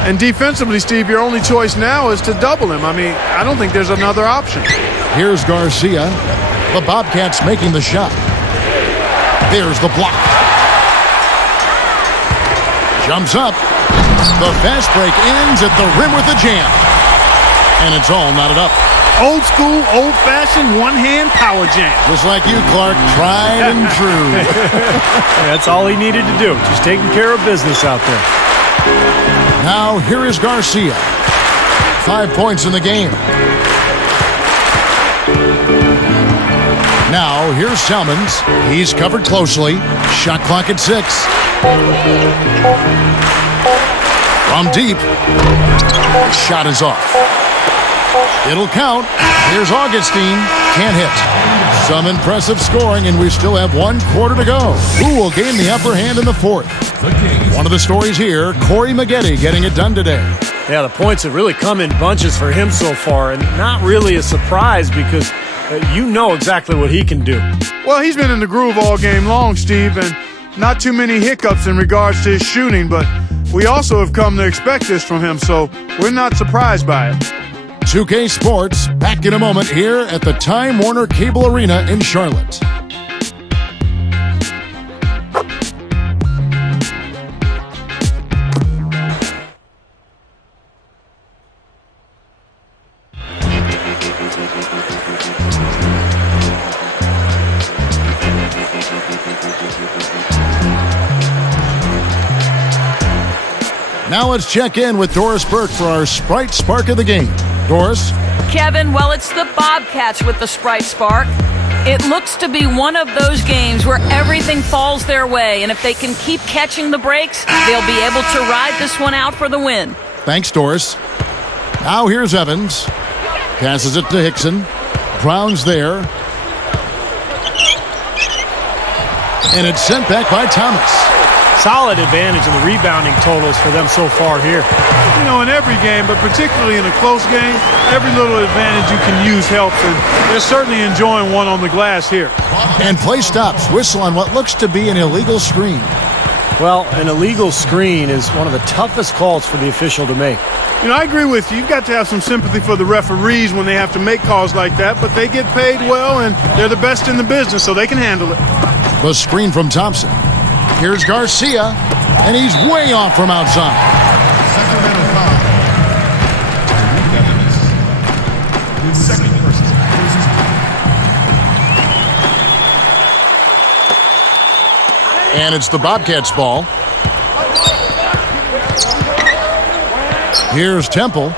And defensively, Steve, your only choice now is to double him. I mean, I don't think there's another option. Here's Garcia. The Bobcats making the shot. There's the block. Jumps up. The fast break ends at the rim with a jam. And it's all knotted up. Old school, old-fashioned, one-hand power jam. Just like you, Clark. Tried and true. That's all he needed to do. Just taking care of business out there. Now here is Garcia. 5 points in the game. Now here's Salmons. He's covered closely. Shot clock at 6. From deep. Shot is off. It'll count. Here's Augustine. Can't hit. Some impressive scoring, and we still have 1 quarter to go. Who will gain the upper hand in the fourth? One of the stories here, Corey Maggette getting it done today. Yeah, the points have really come in bunches for him so far, and not really a surprise because you know exactly what he can do. Well, he's been in the groove all game long, Steve, and not too many hiccups in regards to his shooting, but we also have come to expect this from him, so we're not surprised by it. 2K Sports, back in a moment here at the Time Warner Cable Arena in Charlotte. Now let's check in with Doris Burke for our Sprite Spark of the game. Doris? Kevin, well, it's the Bobcats with the Sprite Spark. It looks to be one of those games where everything falls their way, and if they can keep catching the breaks, they'll be able to ride this one out for the win. Thanks, Doris. Now here's Evans. Passes it to Hickson. Brown's there. And it's sent back by Thomas. Solid advantage in the rebounding totals for them so far here. You know, in every game, but particularly in a close game, every little advantage you can use helps, and they're certainly enjoying one on the glass here. And play stops. Whistle on what looks to be an illegal screen. Well, an illegal screen is one of the toughest calls for the official to make. You know, I agree with you. You've got to have some sympathy for the referees when they have to make calls like that, but they get paid well, and they're the best in the business, so they can handle it. The screen from Thompson. Here's Garcia, and he's way off from outside. Sacramento foul. His second personal. And it's the Bobcats' ball. Here's Temple.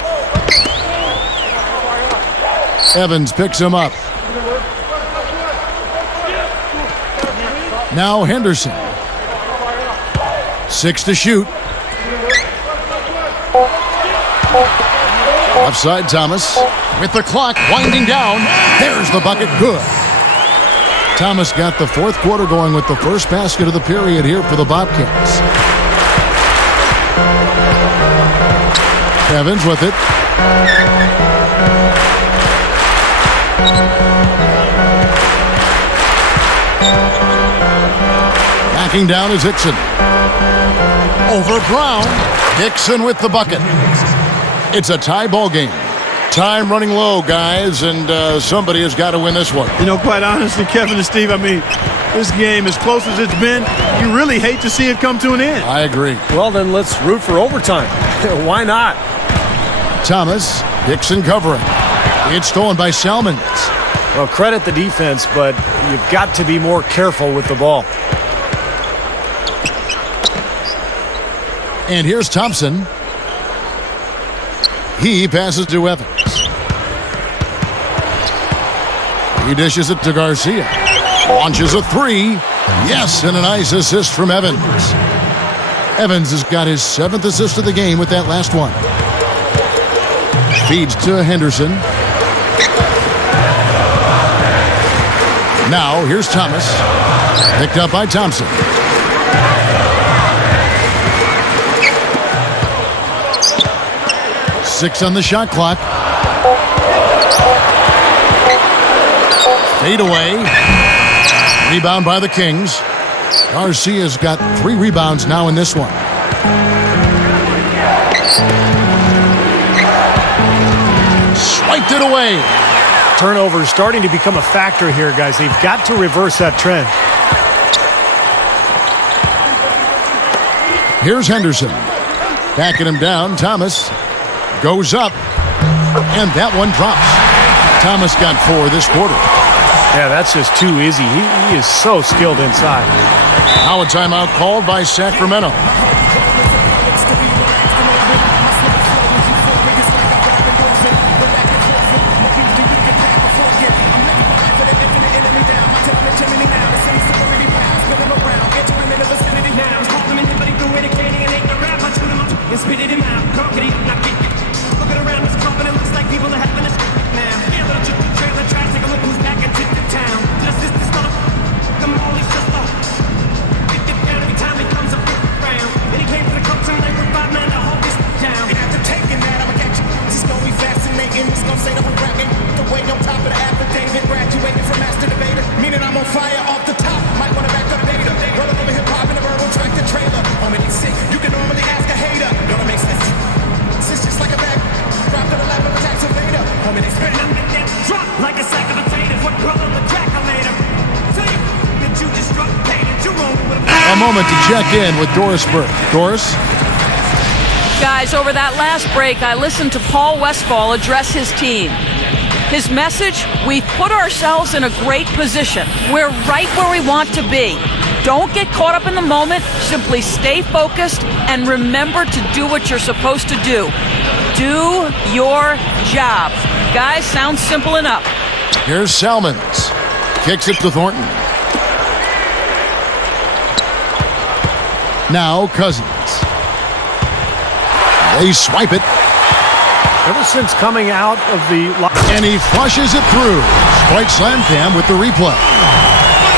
Evans picks him up. Now Henderson. 6 to shoot. Offside Thomas. With the clock winding down. There's the bucket. Good. Thomas got the fourth quarter going with the first basket of the period here for the Bobcats. Evans with it. Backing down is Hickson. Over Brown. Hickson with the bucket. It's a tie ball game. Time running low, guys, and somebody has got to win this one. You know, quite honestly, Kevin and Steve, I mean, this game, as close as it's been, you really hate to see it come to an end. I agree. Well, then let's root for overtime. Why not? Thomas, Hickson covering. It's stolen by Salmons. Well, credit the defense, but you've got to be more careful with the ball. And here's Thompson. He passes to Evans. He dishes it to Garcia. Launches a three. Yes, and a nice assist from Evans. Evans has got his 7th assist of the game with that last one. Feeds to Henderson. Now, here's Thomas. Picked up by Thompson. Six on the shot clock. Fade away. Rebound by the Kings. Garcia's got 3 rebounds now in this one. Swiped it away. Turnovers starting to become a factor here, guys. They've got to reverse that trend. Here's Henderson. Backing him down. Thomas goes up. And that one drops. Thomas got 4 this quarter. Yeah, that's just too easy. He is so skilled inside. Now a timeout called by Sacramento. A moment to check in with Doris Burke. Doris? Guys, over that last break, I listened to Paul Westphal address his team. His message, we've put ourselves in a great position. We're right where we want to be. Don't get caught up in the moment. Simply stay focused and remember to do what you're supposed to do. Do your job. Guys, sounds simple enough. Here's Salmons. Kicks it to Thornton. Now Cousins. They swipe it. Ever since coming out of the... And he flushes it through. Strike slam cam with the replay.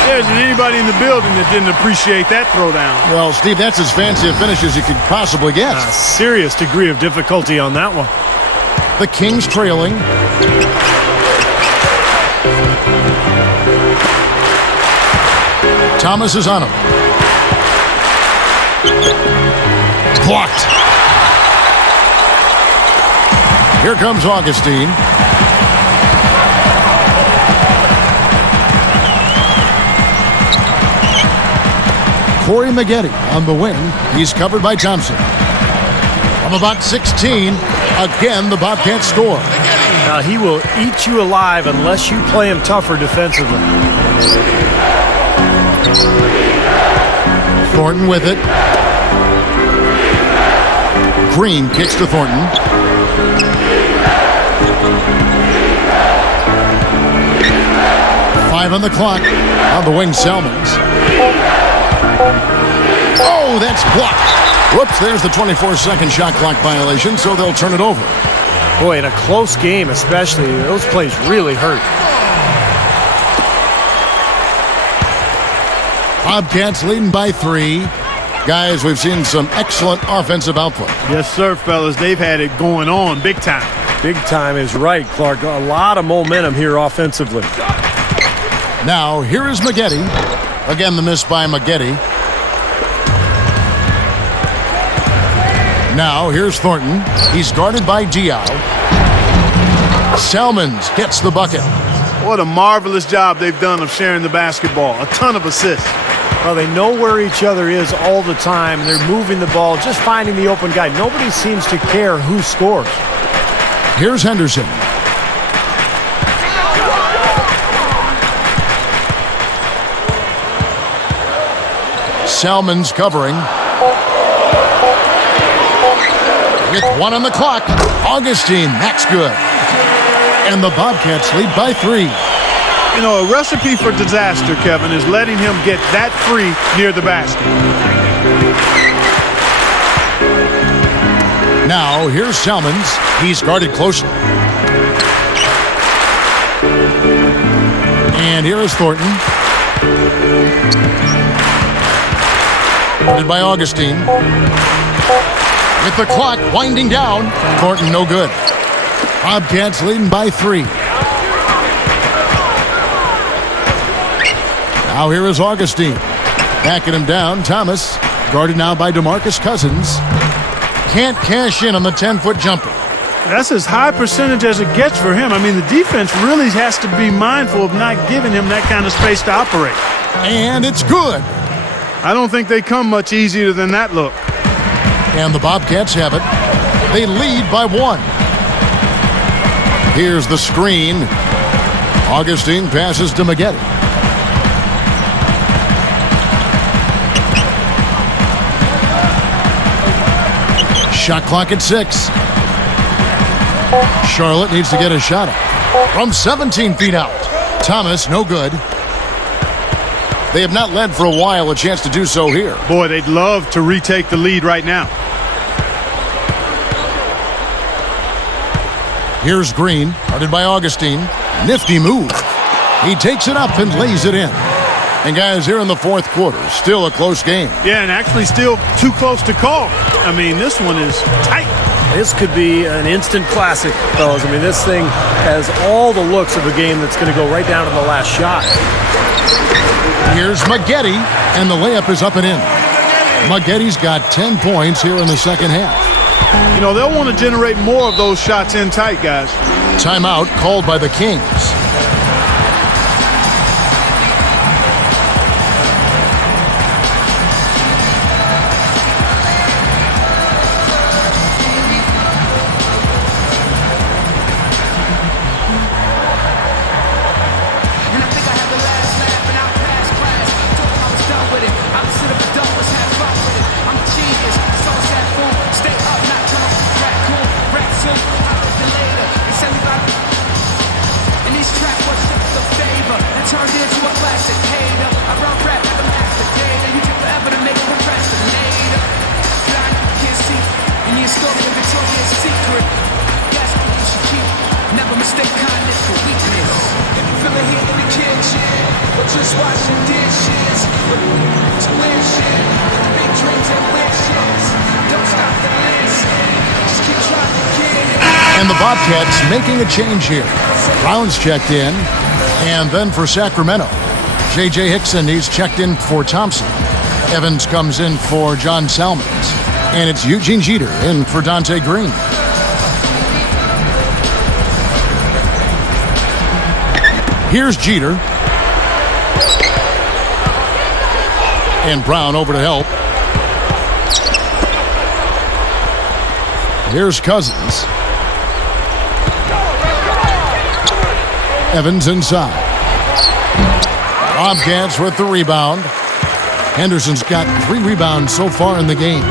There isn't anybody in the building that didn't appreciate that throwdown. Well, Steve, that's as fancy a finish as you could possibly get. A serious degree of difficulty on that one. The Kings trailing. Thomas is on him. Blocked. Here comes Augustine. Corey Maggette on the wing. He's covered by Thompson. From about 16, again the Bobcats score. Now he will eat you alive unless you play him tougher defensively. Thornton with it. Green kicks to Thornton. Five on the clock. On the wing, Salmons. Oh, that's blocked. Whoops, there's the 24-second shot clock violation, so they'll turn it over. Boy, in a close game especially, those plays really hurt. Bobcats leading by 3. Guys, we've seen some excellent offensive output. Yes, sir, fellas. They've had it going on big time. Big time is right, Clark. A lot of momentum here offensively. Now, here is Maggette. Again, the miss by Maggette. Now, here's Thornton. He's guarded by Diaw. Salmons gets the bucket. What a marvelous job they've done of sharing the basketball. A ton of assists. Well, they know where each other is all the time. They're moving the ball, just finding the open guy. Nobody seems to care who scores. Here's Henderson. Salmons covering. With 1 on the clock, Augustine, that's good. And the Bobcats lead by 3. You know, a recipe for disaster, Kevin, is letting him get that free near the basket. Now, here's Salmons. He's guarded closely. And here is Thornton. Guarded by Augustine. With the clock winding down, Thornton no good. Bobcats leading by 3. Now here is Augustine. Backing him down, Thomas. Guarded now by DeMarcus Cousins. Can't cash in on the 10-foot jumper. That's as high percentage as it gets for him. I mean, the defense really has to be mindful of not giving him that kind of space to operate. And it's good. I don't think they come much easier than that look. And the Bobcats have it. They lead by 1. Here's the screen. Augustine passes to Maggette. Shot clock at 6. Charlotte needs to get a shot up from 17 feet out. Thomas, no good. They have not led for a while. A chance to do so here. Boy, they'd love to retake the lead right now. Here's Green, guarded by Augustine. Nifty move. He takes it up and lays it in. And guys, here in the fourth quarter, still a close game. Yeah, and actually still too close to call. I mean, this one is tight. This could be an instant classic, fellas. I mean, this thing has all the looks of a game that's going to go right down to the last shot. Here's Maggette, and the layup is up and in. Maggette's got 10 points here in the second half. You know, they'll want to generate more of those shots in tight, guys. Timeout called by the Kings. And the Bobcats making a change here. Brown's checked in. And then for Sacramento, J.J. Hickson, he's checked in for Thompson. Evans comes in for John Salmons. And it's Eugene Jeter in for Dante Green. Here's Jeter. And Brown over to help. Here's Cousins. Evans inside. Bobcats with the rebound. Henderson's got 3 rebounds so far in the game.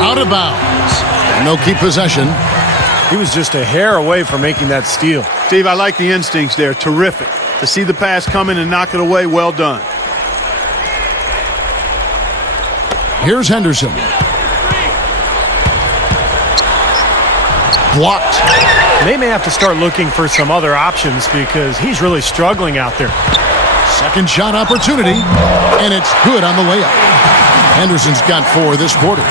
Out of bounds. And they'll keep possession. He was just a hair away from making that steal. Steve, I like the instincts there. Terrific. To see the pass coming and knock it away, well done. Here's Henderson. Blocked. They may have to start looking for some other options because he's really struggling out there. Second shot opportunity, and it's good on the layup. Henderson's got 4 this quarter.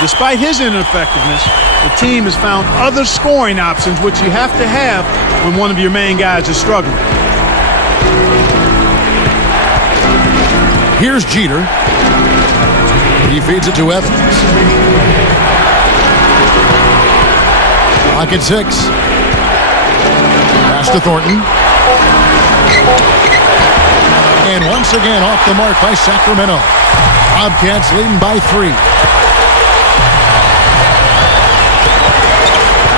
Despite his ineffectiveness, the team has found other scoring options, which you have to have when one of your main guys is struggling. Here's Jeter. He feeds it to Evans. Clock at 6. Pass to Thornton. And once again off the mark by Sacramento. Bobcats leading by 3.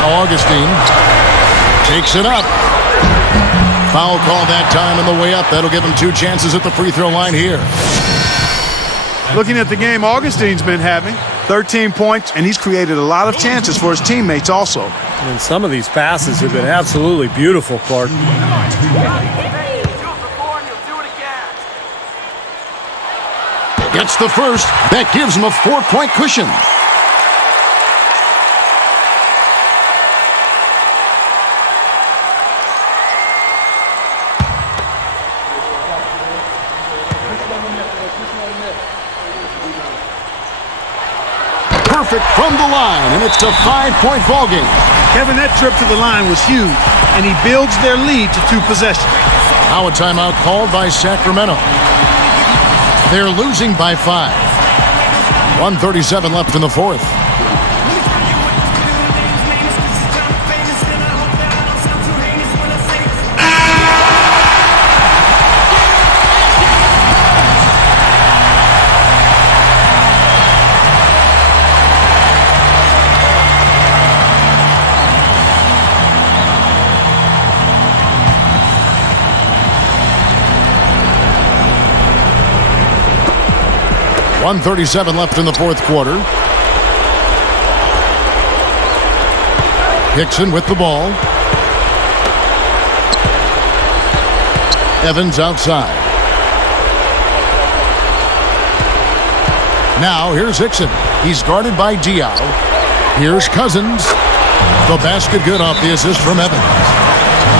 Now Augustine takes it up. Foul call that time on the way up. That'll give him 2 chances at the free throw line here. Looking at the game Augustine's been having, 13 points, and he's created a lot of chances for his teammates also. And some of these passes have been absolutely beautiful, Clark. Gets the first. That gives him a 4-point cushion. Perfect from the line, and it's a 5-point ball game. Kevin, that trip to the line was huge, and he builds their lead to 2 possessions. Now a timeout called by Sacramento. They're losing by 5. 1:37 left in the fourth. .137 left in the fourth quarter. Hickson with the ball. Evans outside. Now here's Hickson. He's guarded by Diaw. Here's Cousins. The basket good off the assist from Evans.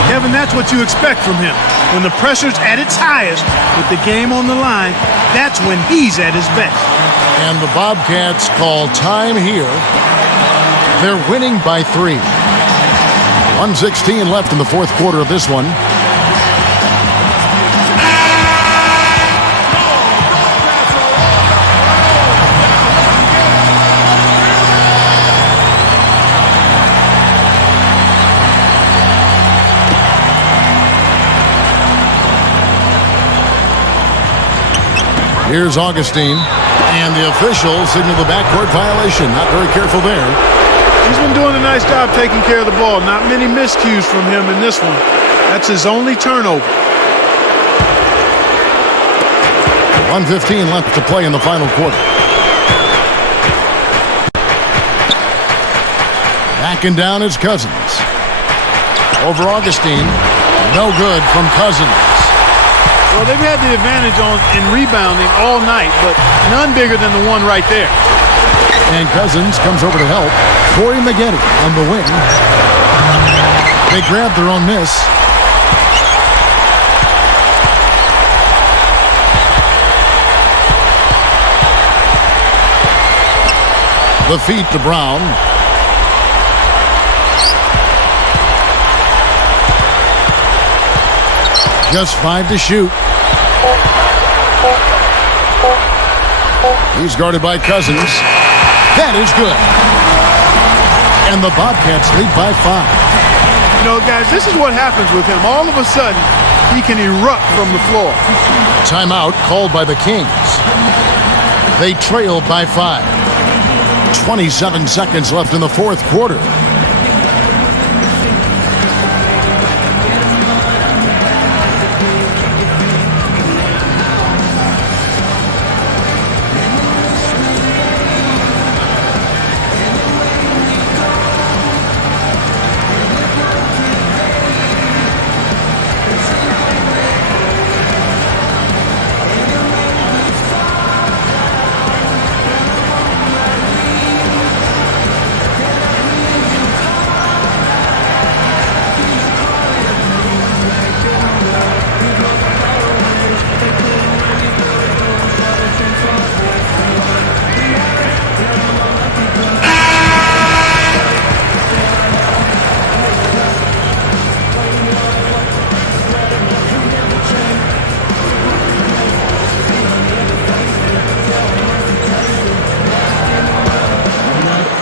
Kevin, that's what you expect from him. When the pressure's at its highest, with the game on the line, that's when he's at his best. And the Bobcats call time here. They're winning by 3. 1:16 left in the fourth quarter of this one. Here's Augustine, and the officials signal the backcourt violation. Not very careful there. He's been doing a nice job taking care of the ball. Not many miscues from him in this one. That's his only turnover. 1:15 left to play in the final quarter. Backing down is Cousins. Over Augustine. No good from Cousins. Well, they've had the advantage in rebounding all night, but none bigger than the one right there. And Cousins comes over to help. Corey Maggette on the wing. They grab their own miss. The feed to Brown. Just 5 to shoot. He's guarded by Cousins. That is good. And the Bobcats lead by 5. You know, guys, this is what happens with him. All of a sudden, he can erupt from the floor. Timeout called by the Kings. They trail by 5. 27 seconds left in the fourth quarter.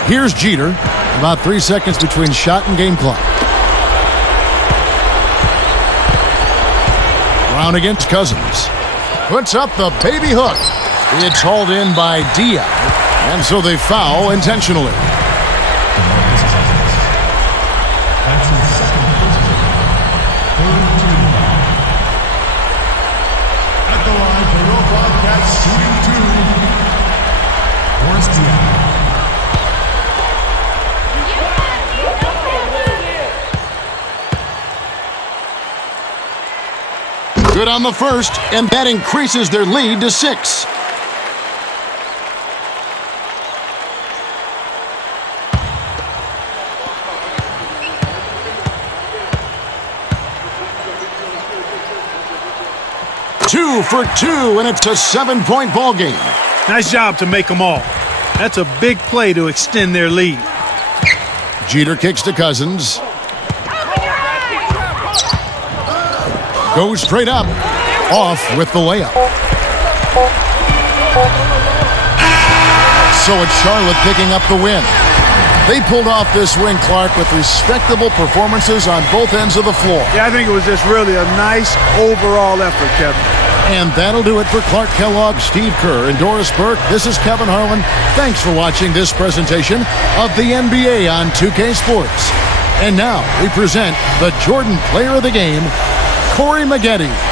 Here's Jeter. About 3 seconds between shot and game clock. Brown against Cousins. Puts up the baby hook. It's hauled in by Diaw. And so they foul intentionally. That's his second personal. Third team foul. At the line for your Bobcats shooting 2. Diaw. Good on the first, and that increases their lead to 6. Two for 2, and it's a 7-point ball game. Nice job to make them all. That's a big play to extend their lead. Jeter kicks to Cousins. Goes straight up. Off with the layup. So it's Charlotte picking up the win. They pulled off this win, Clark, with respectable performances on both ends of the floor. Yeah, I think it was just really a nice overall effort, Kevin. And that'll do it for Clark Kellogg, Steve Kerr, and Doris Burke. This is Kevin Harlan. Thanks for watching this presentation of the NBA on 2K Sports. And now we present the Jordan Player of the Game, Corey Maggette.